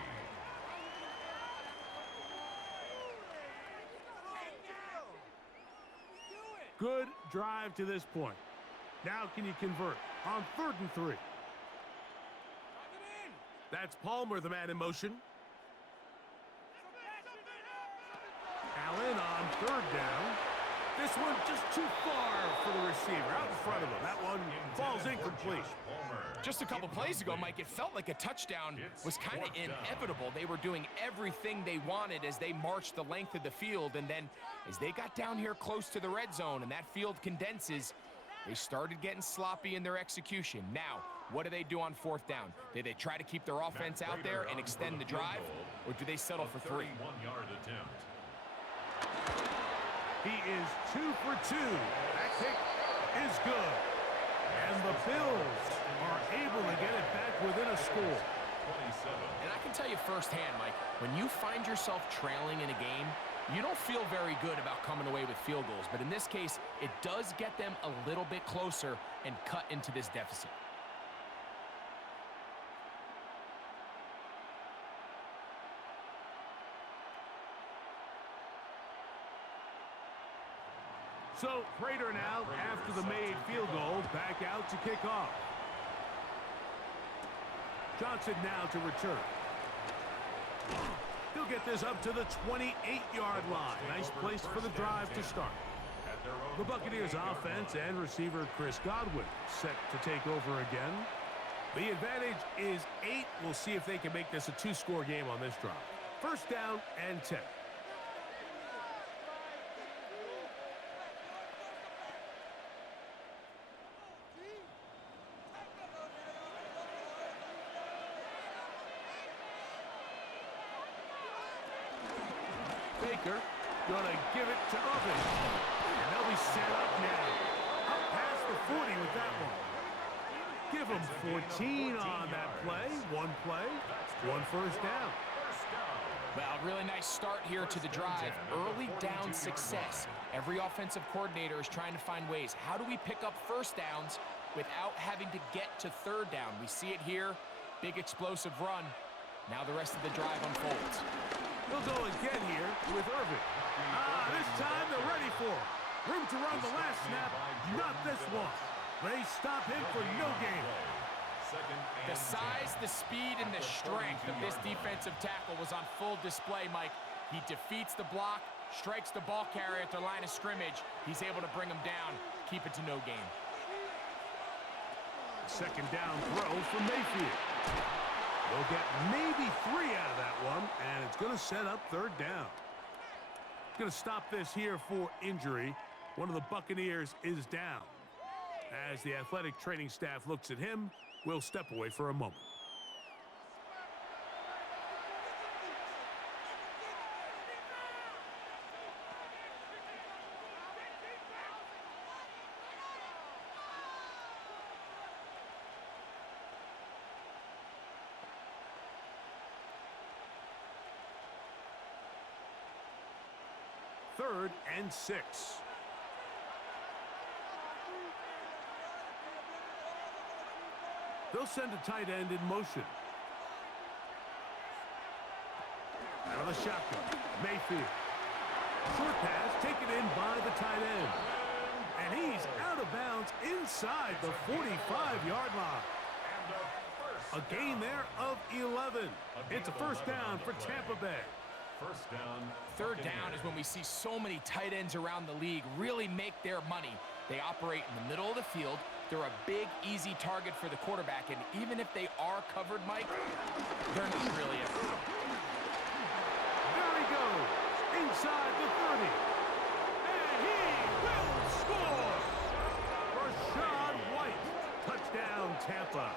Good drive to this point. Now can you convert on 3rd and 3? That's Palmer, the man in motion. Allen on 3rd down. This one just too far for the receiver. Out in front of him. That one falls incomplete. Just a couple plays ago, Mike, it felt like a touchdown was kind of inevitable. They were doing everything they wanted as they marched the length of the field, and then as they got down here close to the red zone and that field condenses, they started getting sloppy in their execution. Now, what do they do on 4th down? Do they try to keep their offense out there and extend the drive, or do they settle for 3? 31-yard attempt. He is 2 for 2. That kick is good. And the Bills are able to get it back within a score. 27. And I can tell you firsthand, Mike, when you find yourself trailing in a game, you don't feel very good about coming away with field goals. But in this case, it does get them a little bit closer and cut into this deficit. So Prater now, after the made field goal, back out to kick off. Johnson now to return. He'll get this up to the 28-yard line. Nice place for the drive to start. The Buccaneers offense and receiver Chris Godwin set to take over again. The advantage is 8. We'll see if they can make this a 2-score game on this drive. First down and 10. Baker gonna give it to Irvin. And they'll be set up now. Up past the 40 with that one. Give them 14 on that play. One play, 1 first down. Well, really nice start here to the drive. Early down success. Every offensive coordinator is trying to find ways. How do we pick up first downs without having to get to 3rd down? We see it here. Big explosive run. Now the rest of the drive unfolds. They'll go again here with Irvin. This time they're ready for it. Room to run the last snap, not this one. They stop him for no gain. The size, the speed, and the strength of this defensive tackle was on full display, Mike. He defeats the block, strikes the ball carrier at their line of scrimmage. He's able to bring him down, keep it to no gain. Second down throw from Mayfield. They'll get maybe 3 out of that one, and it's going to set up third down. Going to stop this here for injury. One of the Buccaneers is down. As the athletic training staff looks at him, we'll step away for a moment. Third and 6. They'll send a tight end in motion. Out of the shotgun, Mayfield. Short pass taken in by the tight end. And he's out of bounds inside the 45-yard line. A gain there of 11. It's a first down for Tampa Bay. First down. Third down is when we see so many tight ends around the league really make their money. They operate in the middle of the field. They're a big, easy target for the quarterback, and even if they are covered, Mike, they're not really a threat. There he goes, inside the 30. And he will score! Rashad White, touchdown Tampa.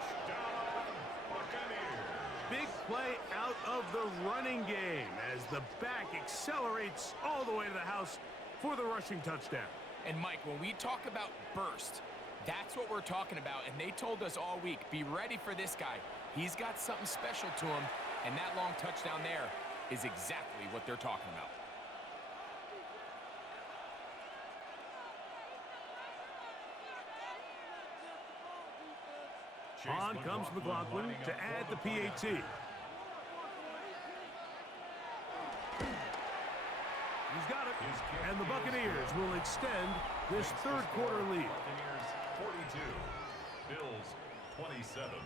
Big play out of the running game as the back accelerates all the way to the house for the rushing touchdown. And Mike, when we talk about burst, that's what we're talking about. And they told us all week, be ready for this guy. He's got something special to him, and that long touchdown there is exactly what they're talking about. On comes McLaughlin to add the PAT. He's got it. And the Buccaneers will extend this third quarter lead. Buccaneers 42, Bills 27.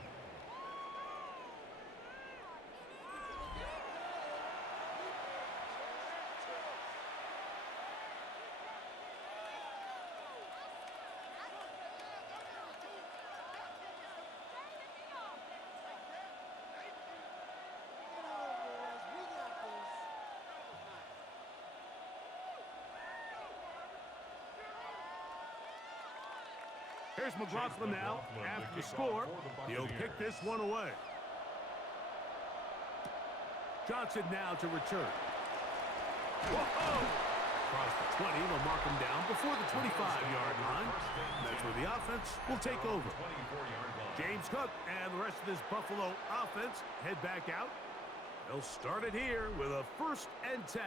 Here's McLaughlin now after the score. He'll kick this one away. Johnson now to return. Whoa! Across the 20, they'll mark him down before the 25-yard line. That's where the offense will take over. James Cook and the rest of this Buffalo offense head back out. They'll start it here with a 1st and 10.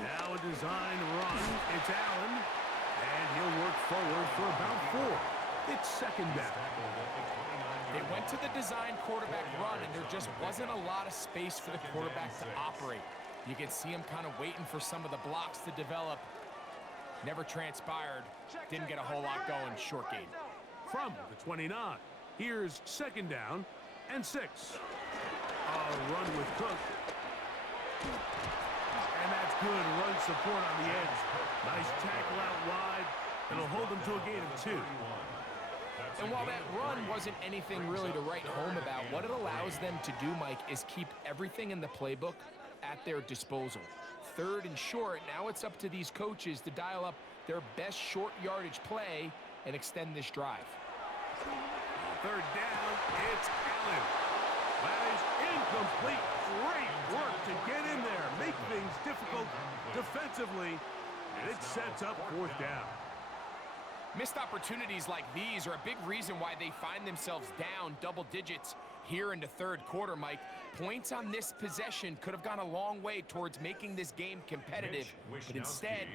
Now a design run. It's Allen. And he'll work forward for about 4. It's second down. They went to the design quarterback run, and there just wasn't a lot of space for the quarterback to operate. You can see him kind of waiting for some of the blocks to develop. Never transpired. Didn't get a whole lot going. Short game. From the 29. Here's second down and 6. A run with Cook. And that's good run support on the edge. Nice tackle out wide. It'll hold them to a gain of 2. And while that run wasn't anything really to write home about, what it allows them to do, Mike, is keep everything in the playbook at their disposal. Third and short, now it's up to these coaches to dial up their best short yardage play and extend this drive. Third down, it's Allen. That is incomplete. Great work to get in there, make things difficult defensively, and it sets up 4th down. Missed opportunities like these are a big reason why they find themselves down double digits here in the third quarter, Mike. Points on this possession could have gone a long way towards making this game competitive, but instead,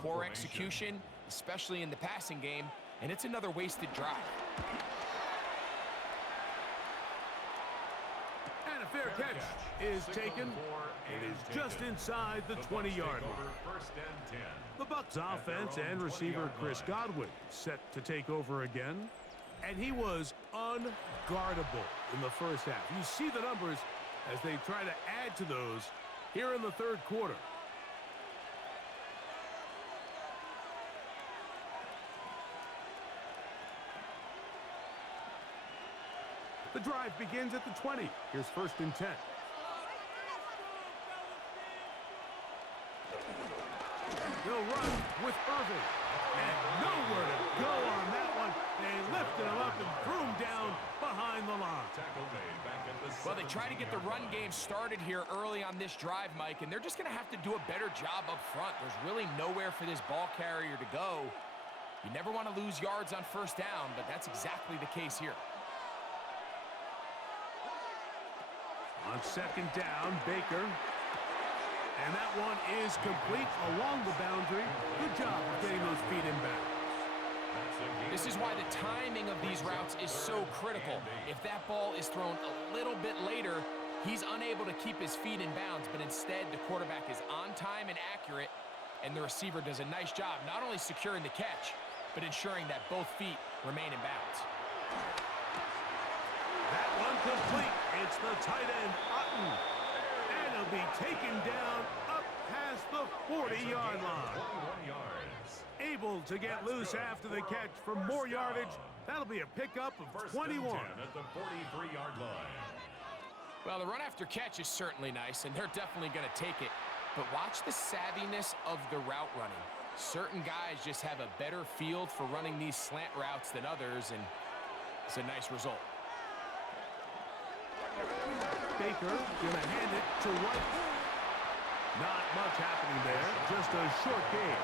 poor execution, especially in the passing game, and it's another wasted drive. And a fair catch is taken. It is just inside the 20-yard line. First and 10. The Bucs offense and receiver Chris Godwin set to take over again. And he was unguardable in the first half. You see the numbers as they try to add to those here in the third quarter. The drive begins at the 20. Here's first and 10. He'll run with Irving. And nowhere to go on that one. They lifted him up and threw him down behind the line. Well, they try to get the run game started here early on this drive, Mike, and they're just going to have to do a better job up front. There's really nowhere for this ball carrier to go. You never want to lose yards on first down, but that's exactly the case here. On second down, Baker. And that one is complete along the boundary. Good job of getting those feet in bounds. This is why the timing of these routes is so critical. If that ball is thrown a little bit later, he's unable to keep his feet in bounds, but instead the quarterback is on time and accurate, and the receiver does a nice job not only securing the catch, but ensuring that both feet remain in bounds. That one complete. It's the tight end, Otten. And he'll be taken down up past the 40-yard line. 21 yards. Able to get loose after the catch for more yardage. That'll be a pickup of 21. At the 43-yard line. Well, the run after catch is certainly nice, and they're definitely going to take it. But watch the savviness of the route running. Certain guys just have a better field for running these slant routes than others, and it's a nice result. Baker gonna hand it to White. Not much happening there, just a short gain.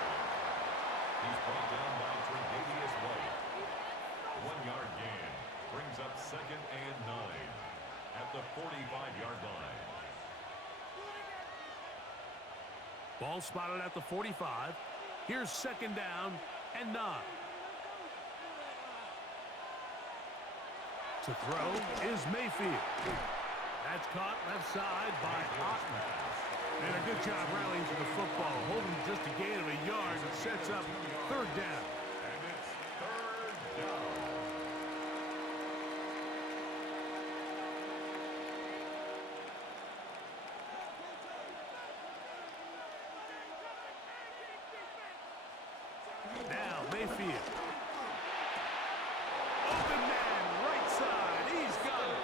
He's brought down by Tre'Davious White. 1-yard gain brings up second and 9 at the 45-yard line. Ball spotted at the 45. Here's second down and 9. To throw is Mayfield. That's caught left side by Otten. And a good job rallying to the football. Holding just a gain of a yard and sets up third down. And it's third down. Now Mayfield. Open man, right side. He's got it.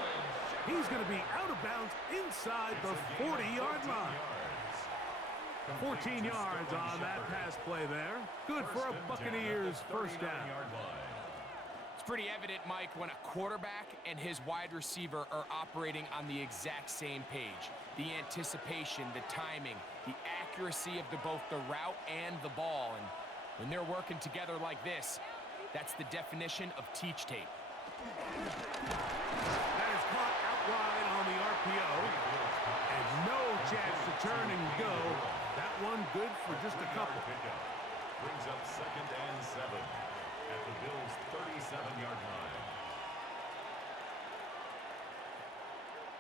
He's going to be out of bounds inside the 40-yard line. 14 yards on that pass play there. Good for a Buccaneers first down. It's pretty evident, Mike, when a quarterback and his wide receiver are operating on the exact same page. The anticipation, the timing, the accuracy of both the route and the ball. And when they're working together like this, that's the definition of teach tape. That is caught out wide on the RPO. And no chance to turn and go. That one good for just a couple. Brings up second and 7 at the Bills' 37-yard line.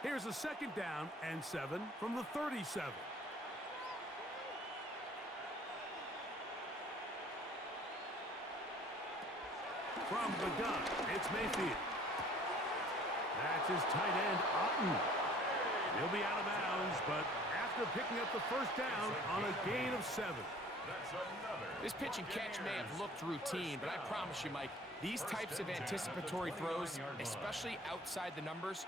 Here's a second down and 7 from the 37. From the gun, it's Mayfield. That's his tight end, Otten. He'll be out of bounds, but after picking up the first down on a gain of 7. This pitch and catch may have looked routine, but I promise you, Mike, these types of anticipatory throws, especially outside the numbers,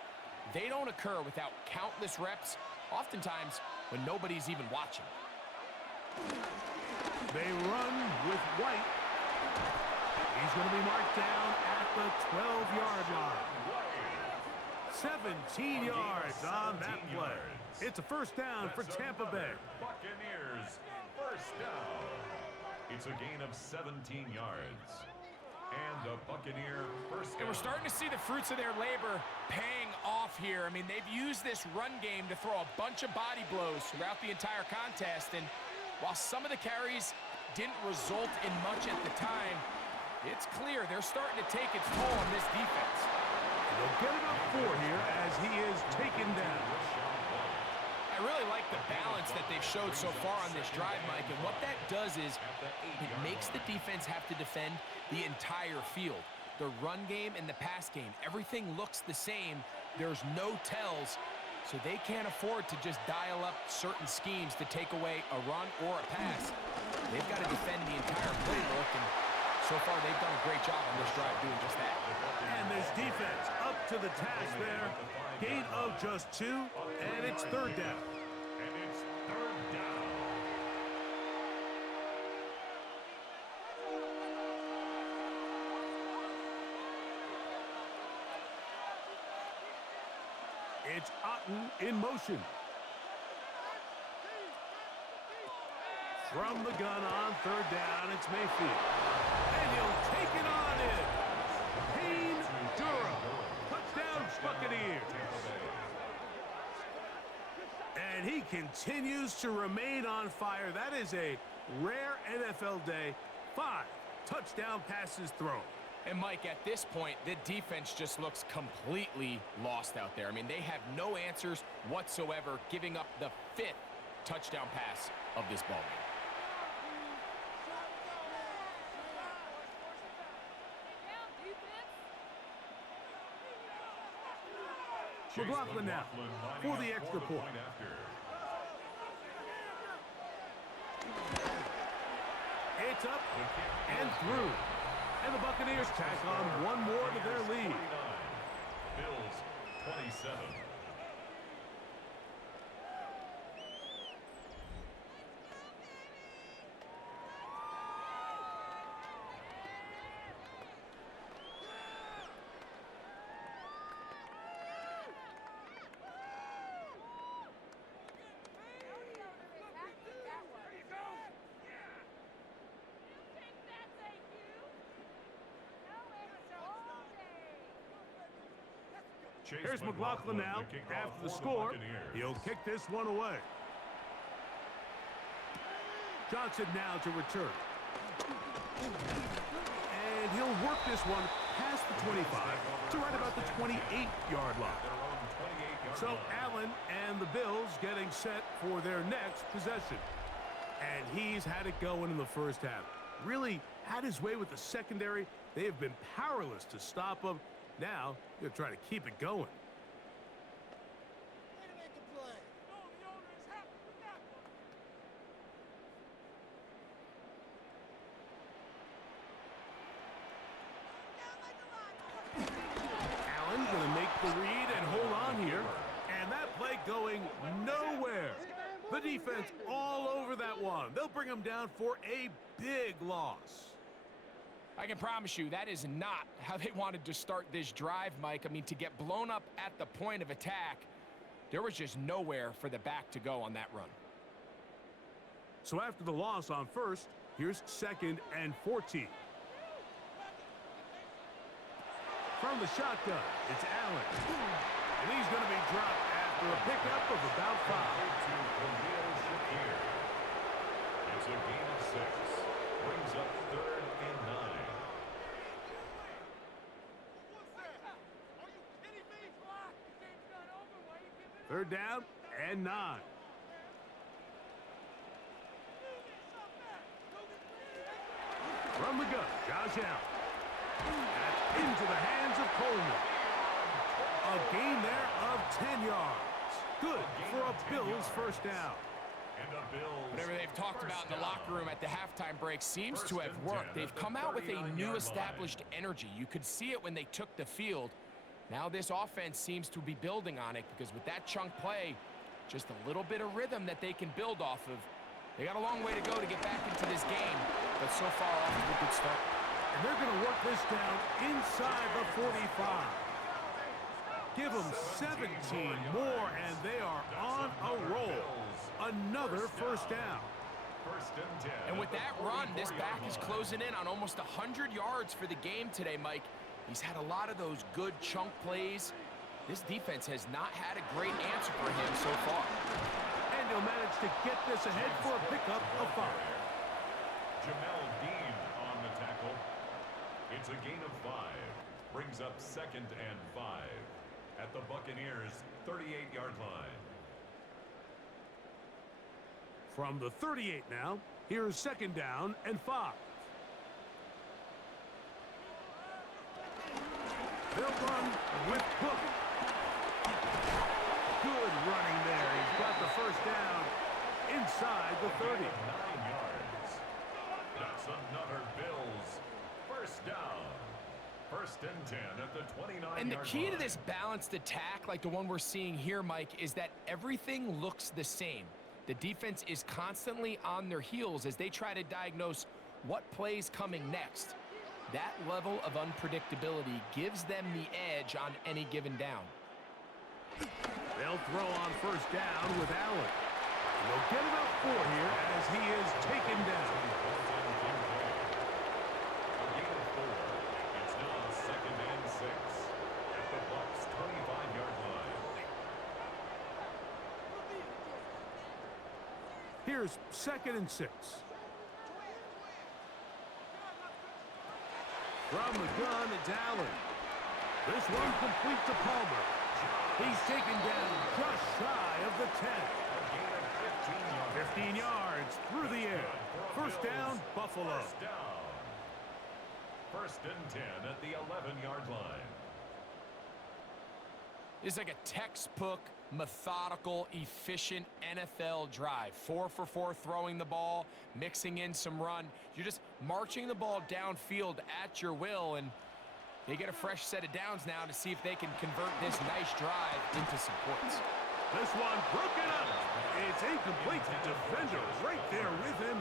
they don't occur without countless reps, oftentimes when nobody's even watching. They run with White. He's going to be marked down at the 12-yard line. 17 yards on that play. It's a first down for Tampa Bay. Buccaneers first down. It's a gain of 17 yards. And a Buccaneer first down. And we're starting to see the fruits of their labor paying off here. I mean, they've used this run game to throw a bunch of body blows throughout the entire contest. And while some of the carries didn't result in much at the time, it's clear they're starting to take its toll on this defense. They'll get it up 4 here as he is taken down. I really like the balance that they've showed so far on this drive, Mike, and what that does is it makes the defense have to defend the entire field. The run game and the pass game, everything looks the same. There's no tells, so they can't afford to just dial up certain schemes to take away a run or a pass. They've got to defend the entire playbook, and so far they've done a great job on this drive doing just that. And this defense up to the task there. Gain of just 2, and it's 3rd down. And it's 3rd down. It's Otten in motion. From the gun on 3rd down, it's Mayfield. And he'll take it on in. Payne Durham. Touchdown, Buccaneers. And he continues to remain on fire. That is a rare NFL day. 5 touchdown passes thrown. And Mike, at this point, the defense just looks completely lost out there. I mean, they have no answers whatsoever, giving up the 5th touchdown pass of this ballgame. McLaughlin now for the extra point. It's up and through. And the Buccaneers tack on 1 more to their lead. Bills 27. Here's McLaughlin now. After the score, he'll kick this one away. Johnson now to return. And he'll work this one past the 25 to right about the 28-yard line. So Allen and the Bills getting set for their next possession. And he's had it going in the first half. Really had his way with the secondary. They have been powerless to stop him. Now, they're trying to keep it going. Allen going to make the read and hold on here. And that play going nowhere. The defense all over that one. They'll bring him down for a big loss. I can promise you that is not how they wanted to start this drive, Mike. I mean, to get blown up at the point of attack, there was just nowhere for the back to go on that run. So after the loss on first, here's 2nd and 14. From the shotgun, it's Allen. And he's going to be dropped after a pickup of about 5. It's a gain of 6. Brings up 3rd and 9. 3rd down and 9. From the gun, Josh Allen. That's into the hands of Coleman. A gain there of 10 yards. Good for a Bills first down. Whatever they've talked about in the locker room at the halftime break seems to have worked. They've come out with a new established energy. You could see it when they took the field. Now this offense seems to be building on it because with that chunk play, just a little bit of rhythm that they can build off of. They got a long way to go to get back into this game, but so far off to a good start. And they're going to work this down inside the 45. Give them 17 more, and they are on a roll. Another first down. And with that run, this back is closing in on almost 100 yards for the game today, Mike. He's had a lot of those good chunk plays. This defense has not had a great answer for him so far. And he'll manage to get this ahead for a pickup of 5. Jamel Dean on the tackle. It's a gain of 5. Brings up 2nd and 5. Buccaneers 38-yard line. From the 38 now, here's 2nd down and 5. They'll run with Cook. Good running there. He's got the 1st down inside the 30. 9 yards. That's another Bills 1st down. 1st and 10 at the 29-yard line. And the key to this balanced attack, like the one we're seeing here, Mike, is that everything looks the same. The defense is constantly on their heels as they try to diagnose what play's coming next. That level of unpredictability gives them the edge on any given down. They'll throw on 1st down with Allen. And they'll get about 4 here as he is taken down. A gain of 4. It's now 2nd and 6 at the Bucs' 25-yard line. Here's 2nd and 6. From the gun, it's Allen. This one complete to Palmer. He's taken down just shy of the 10. A gain of 15 yards through the air. 1st down, Buffalo. 1st down. 1st and 10 at the 11-yard line. It's like a textbook, methodical, efficient NFL drive. 4 for 4 throwing the ball, mixing in some run. You're just marching the ball downfield at your will, and they get a fresh set of downs now to see if they can convert this nice drive into some points. This one broken up. It's incomplete. Defender right there with him.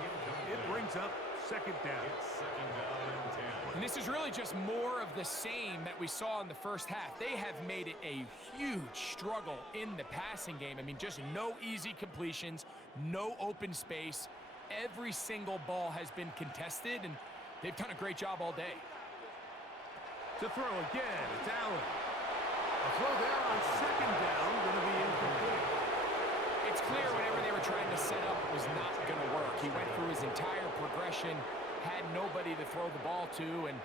It brings up 2nd down. It's 2nd down and 10. And this is really just more of the same that we saw in the 1st half. They have made it a huge struggle in the passing game. I mean, just no easy completions, no open space. Every single ball has been contested, and they've done a great job all day. To throw again, it's Allen. A throw there on 2nd down, going to be incomplete. It's clear whatever they were trying to set up was not going to work. He went through his entire progression, had nobody to throw the ball to, and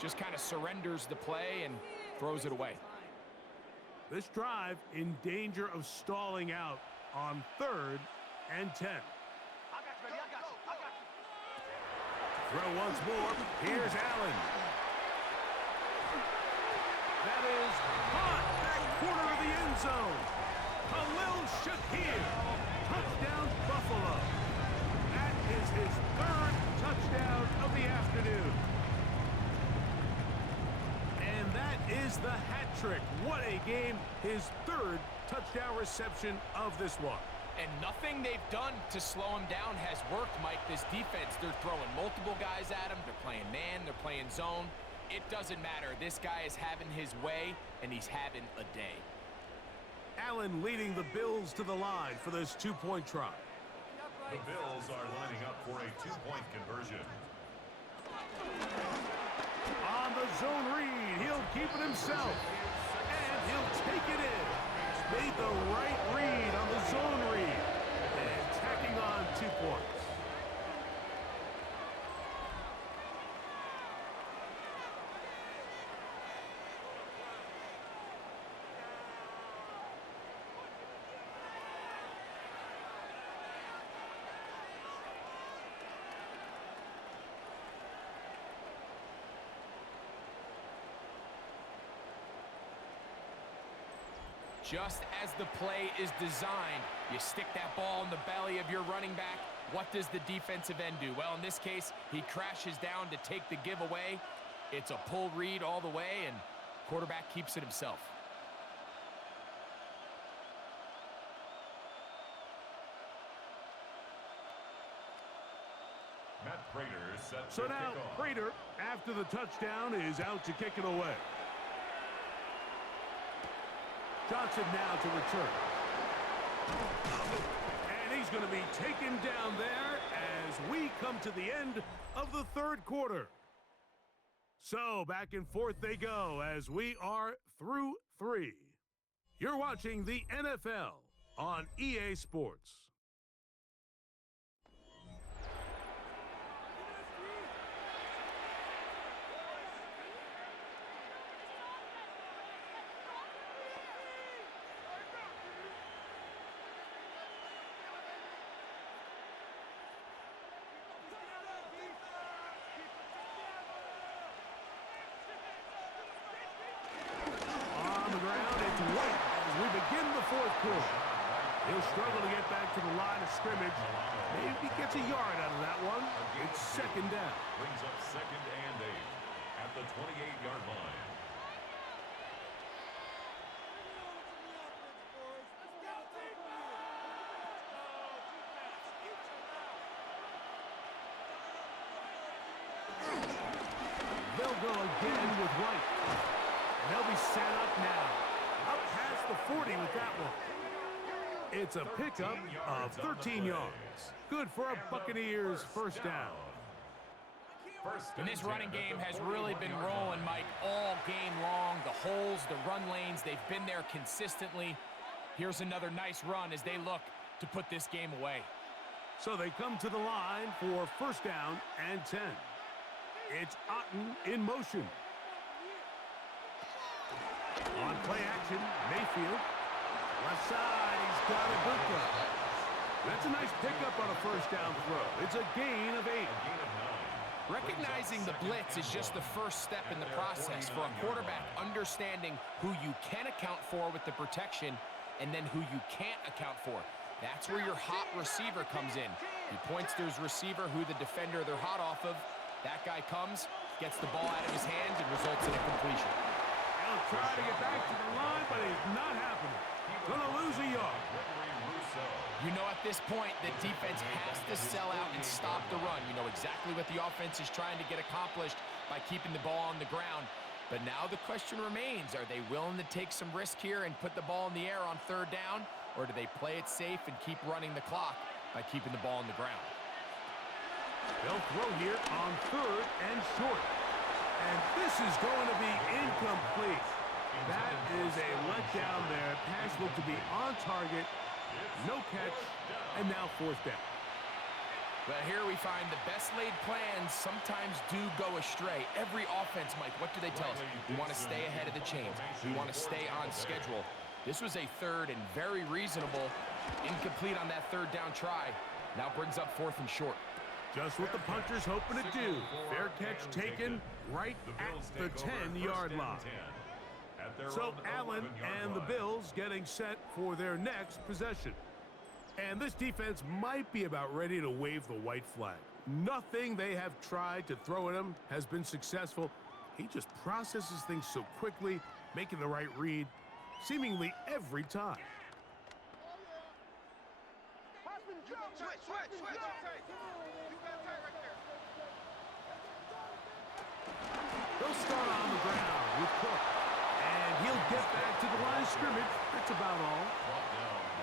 just kind of surrenders the play and throws it away. This drive in danger of stalling out on 3rd and 10. Throw once more. Here's Allen. That is caught back corner of the end zone. Khalil Shakir. Touchdown, Buffalo. That is his 3rd touchdown of the afternoon. And that is the hat trick. What a game. His 3rd touchdown reception of this one. And nothing they've done to slow him down has worked, Mike. This defense, they're throwing multiple guys at him. They're playing man. They're playing zone. It doesn't matter. This guy is having his way, and he's having a day. Allen leading the Bills to the line for this 2-point try. The Bills are lining up for a 2-point conversion. On the zone read, he'll keep it himself. And he'll take it in. Made the right read on the zone read. And tacking on 2 points. Just as the play is designed, you stick that ball in the belly of your running back. What does the defensive end do? Well, in this case, he crashes down to take the giveaway. It's a pull read all the way, and quarterback keeps it himself. Matt Prater set So to now kick off. Prater, after the touchdown, is out to kick it away. Johnson now to return. And he's going to be taken down there as we come to the end of the 3rd quarter. So back and forth they go as we are through 3. You're watching the NFL on EA Sports. fourth quarter. He'll struggle to get back to the line of scrimmage. Maybe he gets a yard out of that one. It's second down. Brings up 2nd and 8 at the 28-yard line. They'll go again with White. And they'll be set up now. Up past the 40 with that one. It's a pickup of 13 yards. Good for a Buccaneers first down. And this running game has really been rolling, Mike, all game long. The holes, the run lanes, they've been there consistently. Here's another nice run as they look to put this game away. So they come to the line for first down and 10. It's Otten in motion. On play action, Mayfield. Left side, he's got a good cut. That's a nice pickup on a first down throw. It's a gain of 8. Recognizing the blitz is just the first step in the process for a quarterback understanding who you can account for with the protection and then who you can't account for. That's where your hot receiver comes in. He points to his receiver who the defender they're hot off of. That guy comes, gets the ball out of his hands, and results in a completion. He'll try to get back to the line, but it's not happening. Gonna lose a yard. You know, at this point, the defense has to sell out and stop the run. You know exactly what the offense is trying to get accomplished by keeping the ball on the ground. But now the question remains, are they willing to take some risk here and put the ball in the air on third down? Or do they play it safe and keep running the clock by keeping the ball on the ground? They'll throw here on third and short. And this is going to be incomplete. That is a letdown there. Pass looked to be on target. No catch. And now fourth down. Well, here we find the best laid plans sometimes do go astray. Every offense, Mike, what do they tell us? We want to stay ahead of the chains. We want to stay on schedule. This was a third and very reasonable. Incomplete on that third down try. Now brings up fourth and short. Just what the punter's hoping to do. Fair catch taken right at the 10-yard line. So Allen and the Bills getting set for their next possession. And this defense might be about ready to wave the white flag. Nothing they have tried to throw at him has been successful. He just processes things so quickly, making the right read, seemingly every time. They'll start on the ground with Cook. And he'll get back to the line of scrimmage. That's about all.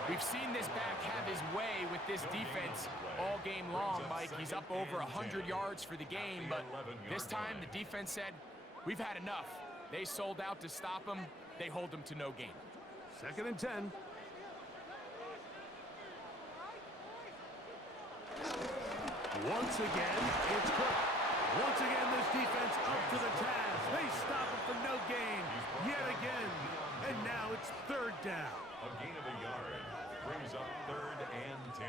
We've seen this back have his way with this defense all game long, Mike. He's up over 100 yards for the game, but this time the defense said, we've had enough. They sold out to stop him. They hold him to no gain. Second and 10. Once again, it's Cook. Once again, this defense up to the task. They stop it for no gain yet again. And now it's third down. A gain of a yard brings up 3rd and 10.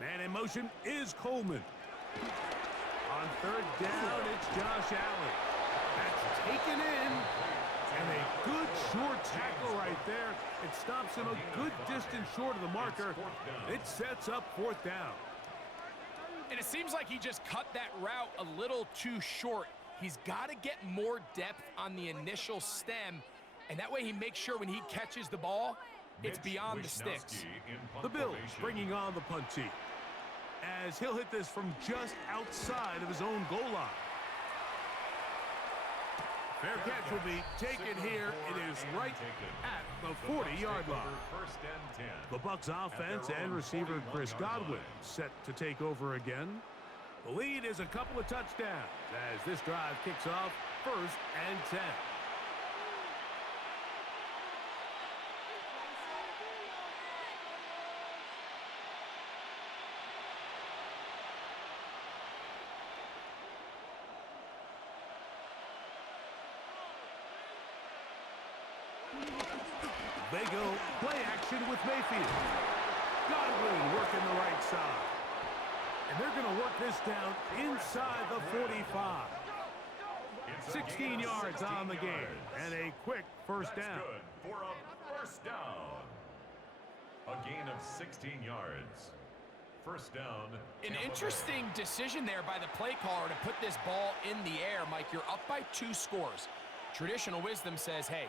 Man in motion is Coleman. On third down, it's Josh Allen. That's taken in. And a good short tackle right there. It stops him a good distance short of the marker. It sets up fourth down. And it seems like he just cut that route a little too short. He's got to get more depth on the initial stem. And that way he makes sure when he catches the ball, it's beyond the sticks. The Bills bringing on the punt team, as he'll hit this from just outside of his own goal line. Fair catch will be taken here. It is right at the 40-yard line. The Bucs offense and receiver Chris Godwin set to take over again. The lead is a couple of touchdowns as this drive kicks off 1st and 10. They go play action with Mayfield. Godwin working the right side. And they're going to work this down inside the 45. 16 yards on the game, and a quick first down. Good for a first down. A gain of 16 yards. First down. An interesting decision there by the play caller to put this ball in the air. Mike, you're up by 2 scores. Traditional wisdom says, hey,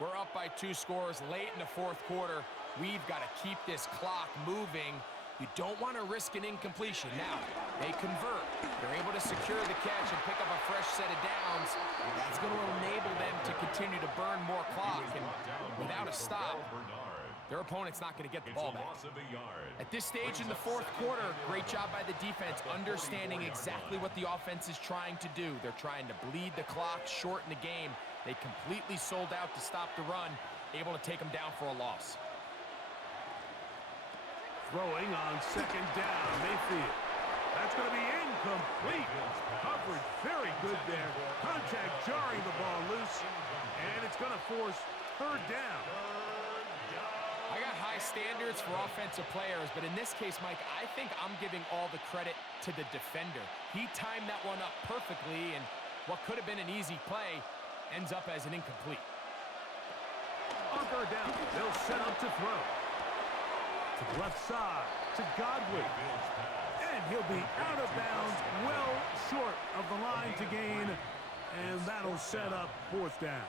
we're up by 2 scores late in the fourth quarter. We've got to keep this clock moving. You don't want to risk an incompletion. Now, they convert. They're able to secure the catch and pick up a fresh set of downs. That's going to enable them to continue to burn more clock. And without a stop, their opponent's not going to get the ball back. At this stage in the fourth quarter, great job by the defense, understanding exactly what the offense is trying to do. They're trying to bleed the clock, shorten the game. They completely sold out to stop the run, able to take them down for a loss. Throwing on second down, Mayfield. That's going to be incomplete. Coverage very good there. Contact jarring the ball loose, and it's going to force third down. I got high standards for offensive players, but in this case, Mike, I think I'm giving all the credit to the defender. He timed that one up perfectly, and what could have been an easy play ends up as an incomplete. On third down, they'll set up to throw. To the left side, to Godwin. And he'll be out of bounds, well short of the line to gain, and that'll set up fourth down.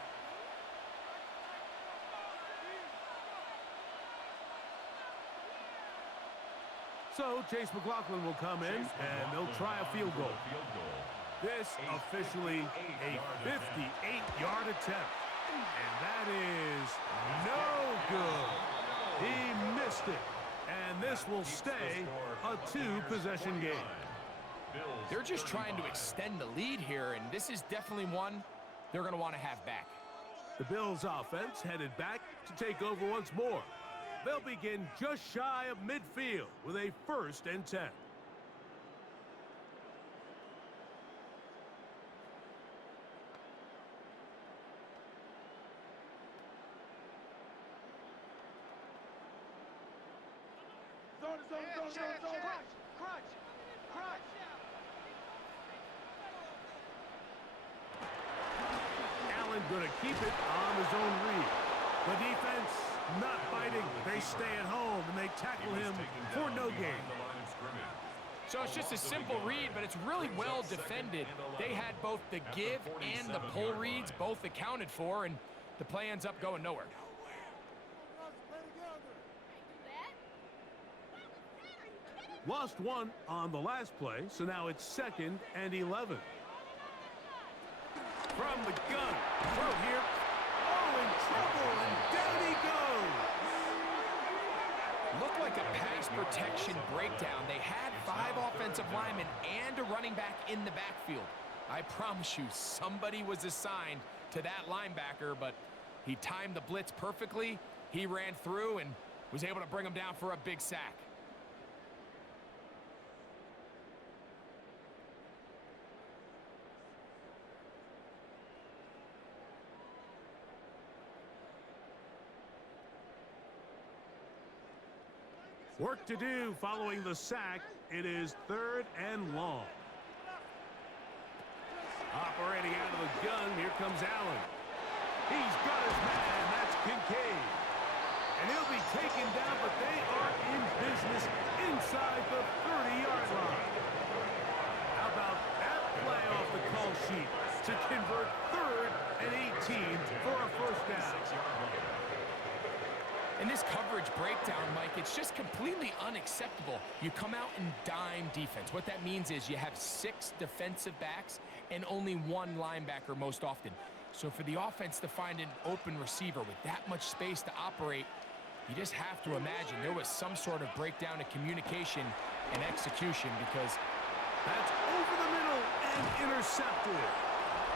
So Chase McLaughlin will come in, and they'll try a field goal. This officially a 58-yard attempt, and that is no good. He missed it, and this will stay a 2-possession game. They're just trying to extend the lead here, and this is definitely one they're going to want to have back. The Bills' offense headed back to take over once more. They'll begin just shy of midfield with a 1st and 10. Allen going to keep it on his own read. The defense not biting. They stay at home, and they tackle him for no gain. So it's just a simple read, but it's really well defended. They had both the give and the pull reads both accounted for, and the play ends up going nowhere. Lost one on the last play, so now it's 2nd and 11. From the gun, throw here. Oh, in trouble, and down he goes. Looked like a pass protection breakdown. They had 5 offensive linemen and a running back in the backfield. I promise you, somebody was assigned to that linebacker, but he timed the blitz perfectly. He ran through and was able to bring him down for a big sack. Work to do following the sack. It is 3rd and long. Operating out of the gun, here comes Allen. He's got his man, that's Kincaid. And he'll be taken down, but they are in business inside the 30-yard line. How about that play off the call sheet to convert 3rd and 18 for a first down? In this coverage breakdown, Mike, it's just completely unacceptable. You come out in dime defense. What that means is you have 6 defensive backs and only 1 linebacker most often. So for the offense to find an open receiver with that much space to operate, you just have to imagine there was some sort of breakdown in communication and execution, because that's over the middle and intercepted.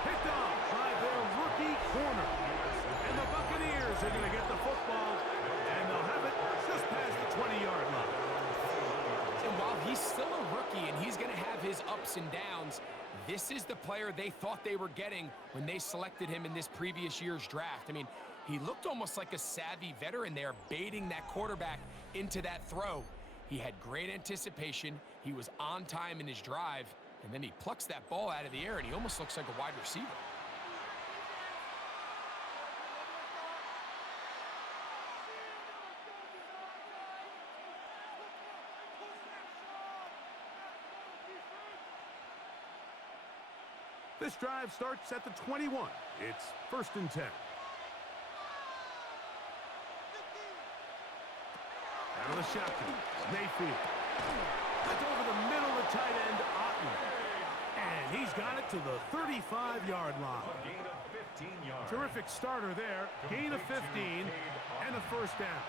Picked off by their rookie corner. And the Buccaneers are going to get the football, and they'll have it just past the 20-yard line. And while he's still a rookie and he's going to have his ups and downs, this is the player they thought they were getting when they selected him in this previous year's draft. I mean, he looked almost like a savvy veteran there, baiting that quarterback into that throw. He had great anticipation. He was on time in his drive, and then he plucks that ball out of the air, and he almost looks like a wide receiver. This drive starts at the 21. It's 1st and 10. Out of the shotgun, Mayfield. That's over the middle of tight end, Otten. And he's got it to the 35-yard line. A gain of 15 yards. Terrific starter there. Gain of 15 and a 1st down.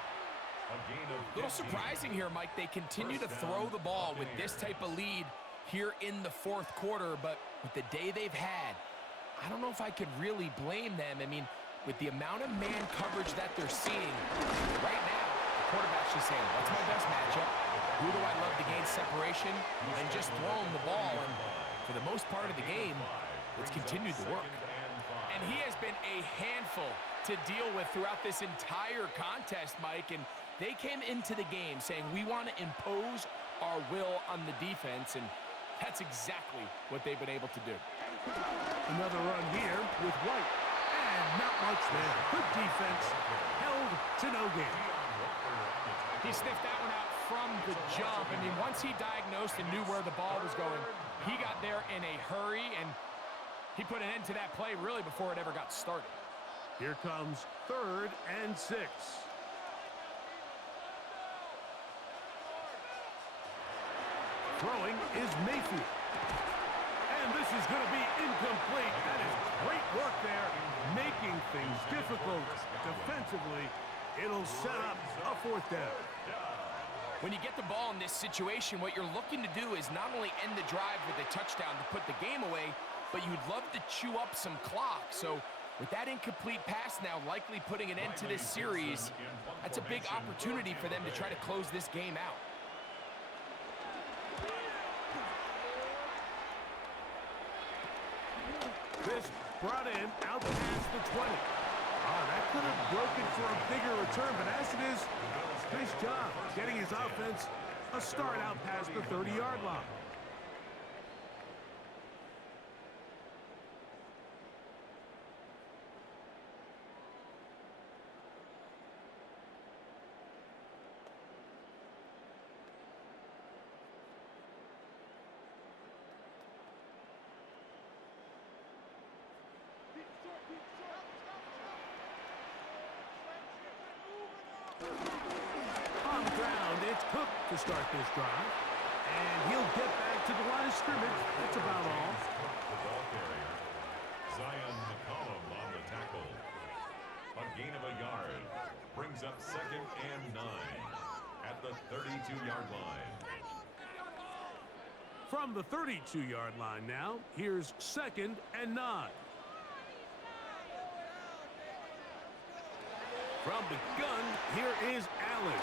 A little surprising here, Mike. They continue to throw the ball with this type of lead here in the 4th quarter, but with the day they've had, I don't know if I could really blame them. I mean, with the amount of man coverage that they're seeing right now, the quarterback's just saying, what's my best matchup? Who do I love to gain separation? And just throw him the ball. And for the most part of the game, it's continued to work. And he has been a handful to deal with throughout this entire contest, Mike. And they came into the game saying, we want to impose our will on the defense. And that's exactly what they've been able to do. Another run here with White. And not much there. Good defense. Held to no gain. He sniffed that one out from the jump. I mean, once he diagnosed and knew where the ball was going, he got there in a hurry, and he put an end to that play really before it ever got started. Here comes 3rd and 6. Throwing is Mayfield. And this is going to be incomplete. That is great work there, making things difficult defensively. It'll set up a 4th down. When you get the ball in this situation, what you're looking to do is not only end the drive with a touchdown to put the game away, but you'd love to chew up some clock. So with that incomplete pass now likely putting an end to this series, that's a big opportunity for them to try to close this game out. This brought in out past the 20. Oh, that could have broken for a bigger return, but as it is, nice job getting his offense a start out past the 30-yard line. On the ground, it's Cook to start this drive. And he'll get back to the line of scrimmage. That's about all. The ball carrier, Zion McCollum on the tackle. A gain of a yard brings up 2nd and 9 at the 32-yard line. From the 32-yard line now, here's 2nd and 9. From the gun, here is Allen.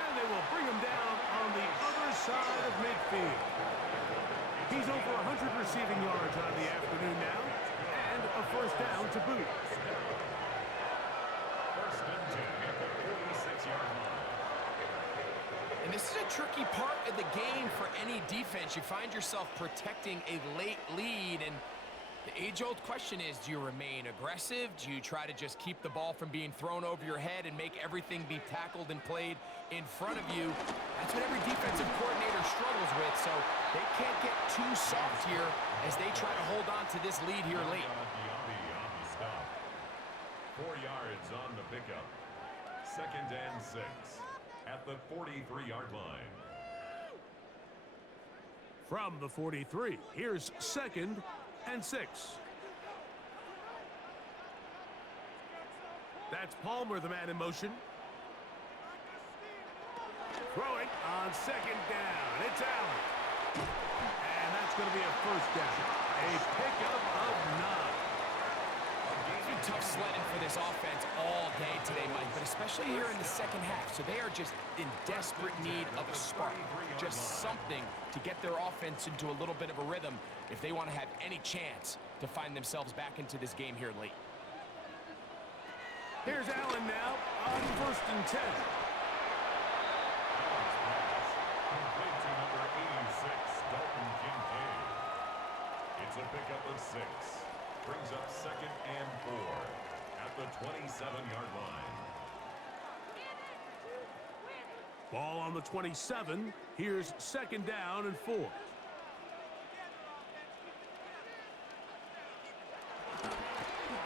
And they will bring him down on the other side of midfield. He's over 100 receiving yards on the afternoon now, and a 1st down to boot. 1st and 10 at the 46-yard line. And this is a tricky part of the game for any defense. You find yourself protecting a late lead, and the age-old question is, do you remain aggressive? Do you try to just keep the ball from being thrown over your head and make everything be tackled and played in front of you? That's what every defensive coordinator struggles with, so they can't get too soft here as they try to hold on to this lead here late. Stop. 4 yards on the pickup. 2nd and 6 at the 43-yard line. From the 43, here's 2nd and 6. That's Palmer, the man in motion. Throwing on 2nd down. It's Allen. And that's going to be a 1st down. A pickup of 9. It's been tough sledding for this offense all day today, Mike, but especially here in the 2nd half. So they are just in desperate need of a spark, just something to get their offense into a little bit of a rhythm if they want to have any chance to find themselves back into this game here late. Here's Allen now on 1st and 10. of 6. Brings up 2nd and 4 at the 27-yard line. Ball on the 27. Here's 2nd down and 4.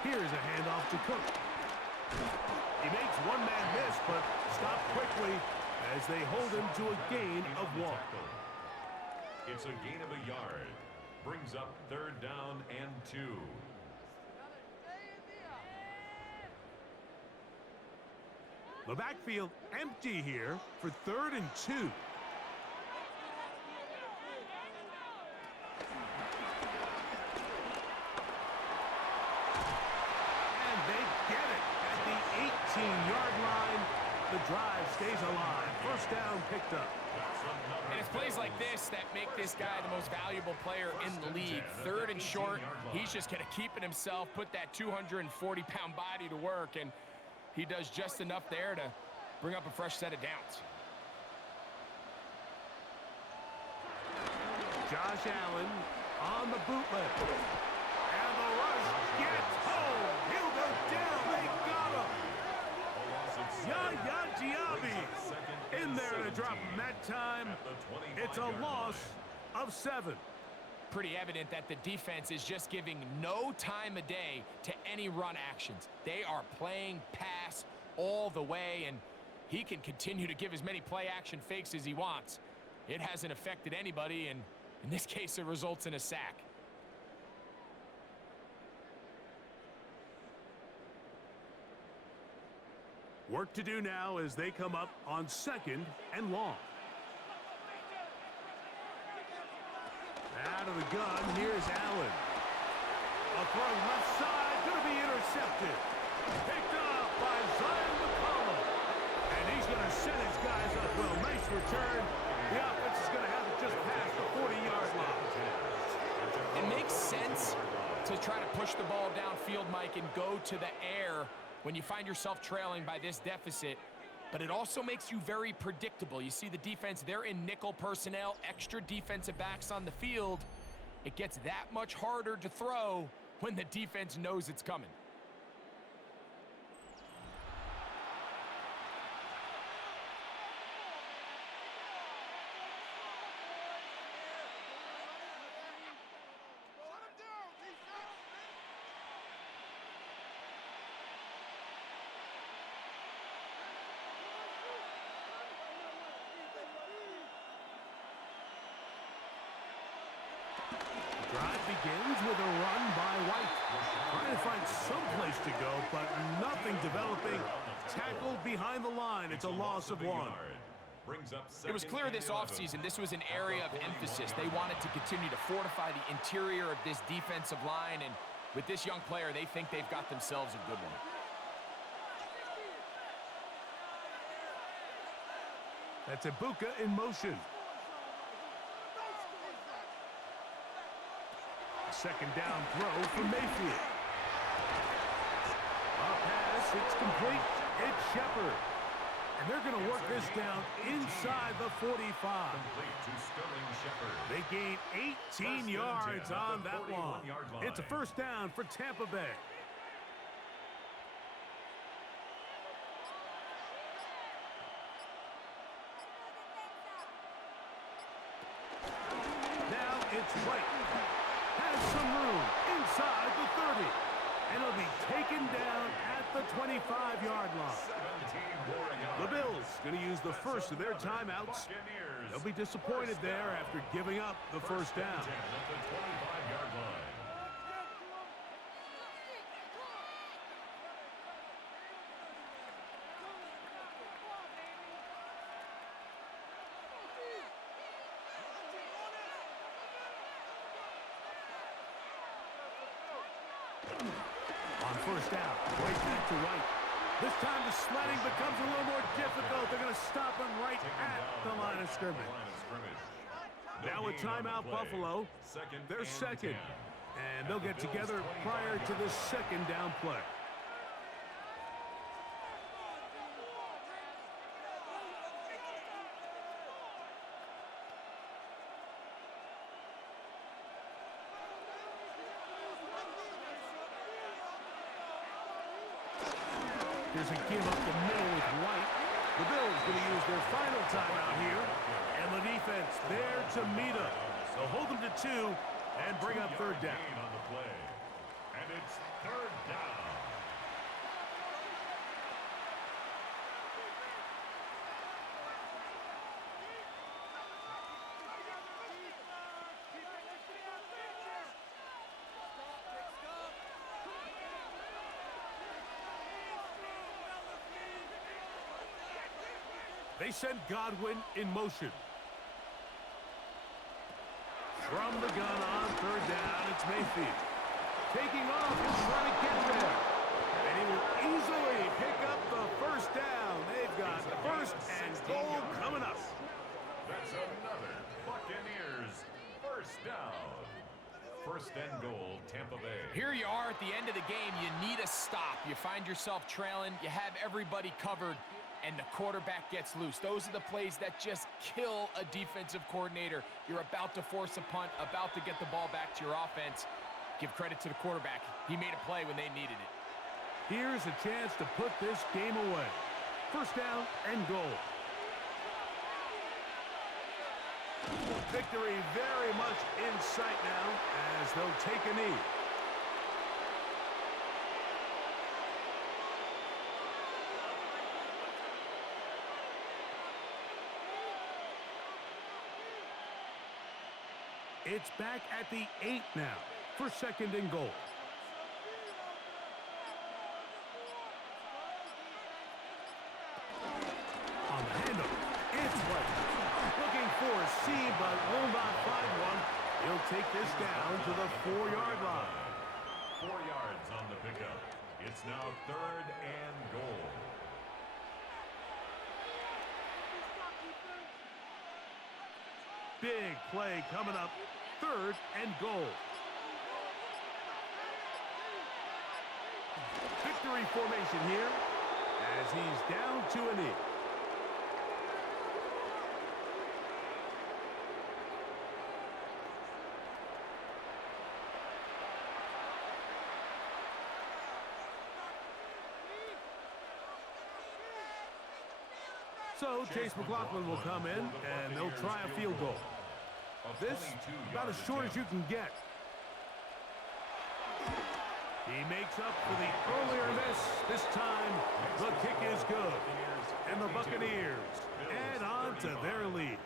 Here's a handoff to Cook. He makes one man miss, but stopped quickly as they hold him to a gain of 1. It's a gain of a yard. Brings up 3rd down and 2. The backfield empty here for 3rd and 2. And they get it at the 18-yard line. The drive stays alive. 1st down picked up. And it's plays like this that make this guy the most valuable player in the league. 3rd and short, he's just going to keep it himself, put that 240-pound body to work, and he does just enough there to bring up a fresh set of downs. Josh Allen on the bootleg. And the rush gets home. He'll go down. They got him. Yaya Diaby in there to drop him that time. It's a loss of 7. Pretty evident that the defense is just giving no time of day to any run actions. They are playing pass all the way, and he can continue to give as many play-action fakes as he wants. It hasn't affected anybody, and in this case, it results in a sack. Work to do now as they come up on 2nd and long. Out of the gun, here's Allen. A throw left side, going to be intercepted. Picked up by Zion McCollum. And he's going to set his guys up well. Nice return. The offense is going to have it just past the 40-yard line. It makes sense to try to push the ball downfield, Mike, and go to the air when you find yourself trailing by this deficit. But it also makes you very predictable. You see the defense, they're in nickel personnel, extra defensive backs on the field. It gets that much harder to throw when the defense knows it's coming. Drive begins with a run by White. Trying to find some place to go, but nothing developing. Tackled behind the line. It's a loss of 1. It was clear this offseason this was an area of emphasis. They wanted to continue to fortify the interior of this defensive line, and with this young player, they think they've got themselves a good one. That's Ibuka in motion. 2nd down throw for Mayfield. A pass, it's complete. It's Shepard. And they're going to work this down inside the 45. They gain 18 yards on that one. It's a 1st down for Tampa Bay. Now it's White. Has some room inside the 30. And it'll be taken down at the 25-yard line. The Bills going to use the first of their timeouts. They'll be disappointed there after giving up the 1st down. On 1st down, right back to White. This time the sledding becomes a little more difficult. They're going to stop him right at the line of scrimmage. Now with timeout Buffalo, they're 2nd. And they'll get together prior to this 2nd down play. There's a give up the middle with White. The Bills going to use their final timeout here. And the defense there to meet them. They'll hold them to 2 and bring up third down. On the play. And it's third down. They send Godwin in motion. From the gun on third down, it's Mayfield. Taking off and trying to get there. And he will easily pick up the first down. They've got first and goal coming up. That's another Buccaneers first down. First and goal, Tampa Bay. Here you are at the end of the game. You need a stop. You find yourself trailing. You have everybody covered, and the quarterback gets loose. Those are the plays that just kill a defensive coordinator. You're about to force a punt, about to get the ball back to your offense. Give credit to the quarterback. He made a play when they needed it. Here's a chance to put this game away. First down and goal. Victory very much in sight now as they'll take a knee. It's back at the 8 now for second and goal. On the handoff, it's White. Looking for a seam, but will not find one. He'll take this down to the 4-yard line. 4 yards on the pickup. It's now third and goal. Big play coming up. Third and goal. Victory formation here as he's down to a knee. So Chase McLaughlin will come in, and they'll try a field goal. This, about as short as you can get. He makes up for the earlier miss. This time, the kick is good. And the Buccaneers add on to their lead.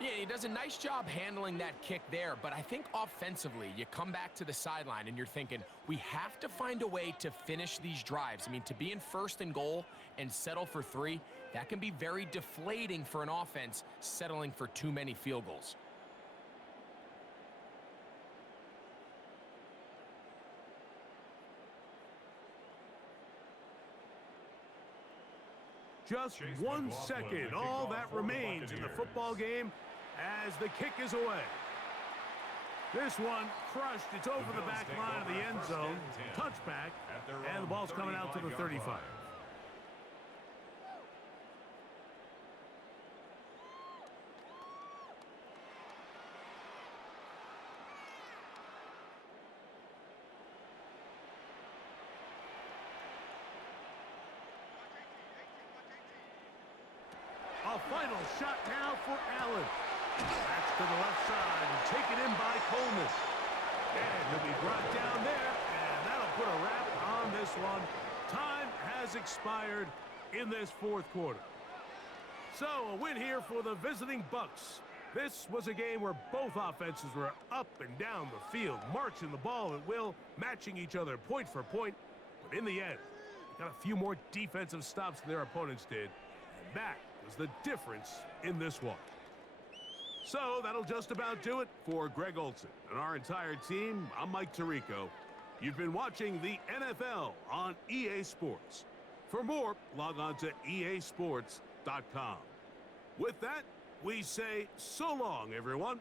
Yeah, he does a nice job handling that kick there, but I think offensively, you come back to the sideline and you're thinking, we have to find a way to finish these drives. I mean, to be in first and goal and settle for 3, that can be very deflating for an offense settling for too many field goals. Just 1 second, all that remains in the football game as the kick is away. This one crushed. It's over the back line of the end zone. Touchback, and the ball's coming out to the 35. A final shot now for Allen. That's to the left side and taken in by Coleman. And he'll be brought down there, and that'll put a wrap on this one. Time has expired in this fourth quarter. So a win here for the visiting Bucs. This was a game where both offenses were up and down the field, marching the ball at will, matching each other point for point. But in the end, they got a few more defensive stops than their opponents did. And that was the difference in this one. So that'll just about do it for Greg Olson and our entire team. I'm Mike Tirico. You've been watching the NFL on EA Sports. For more, log on to easports.com. With that, we say so long, everyone.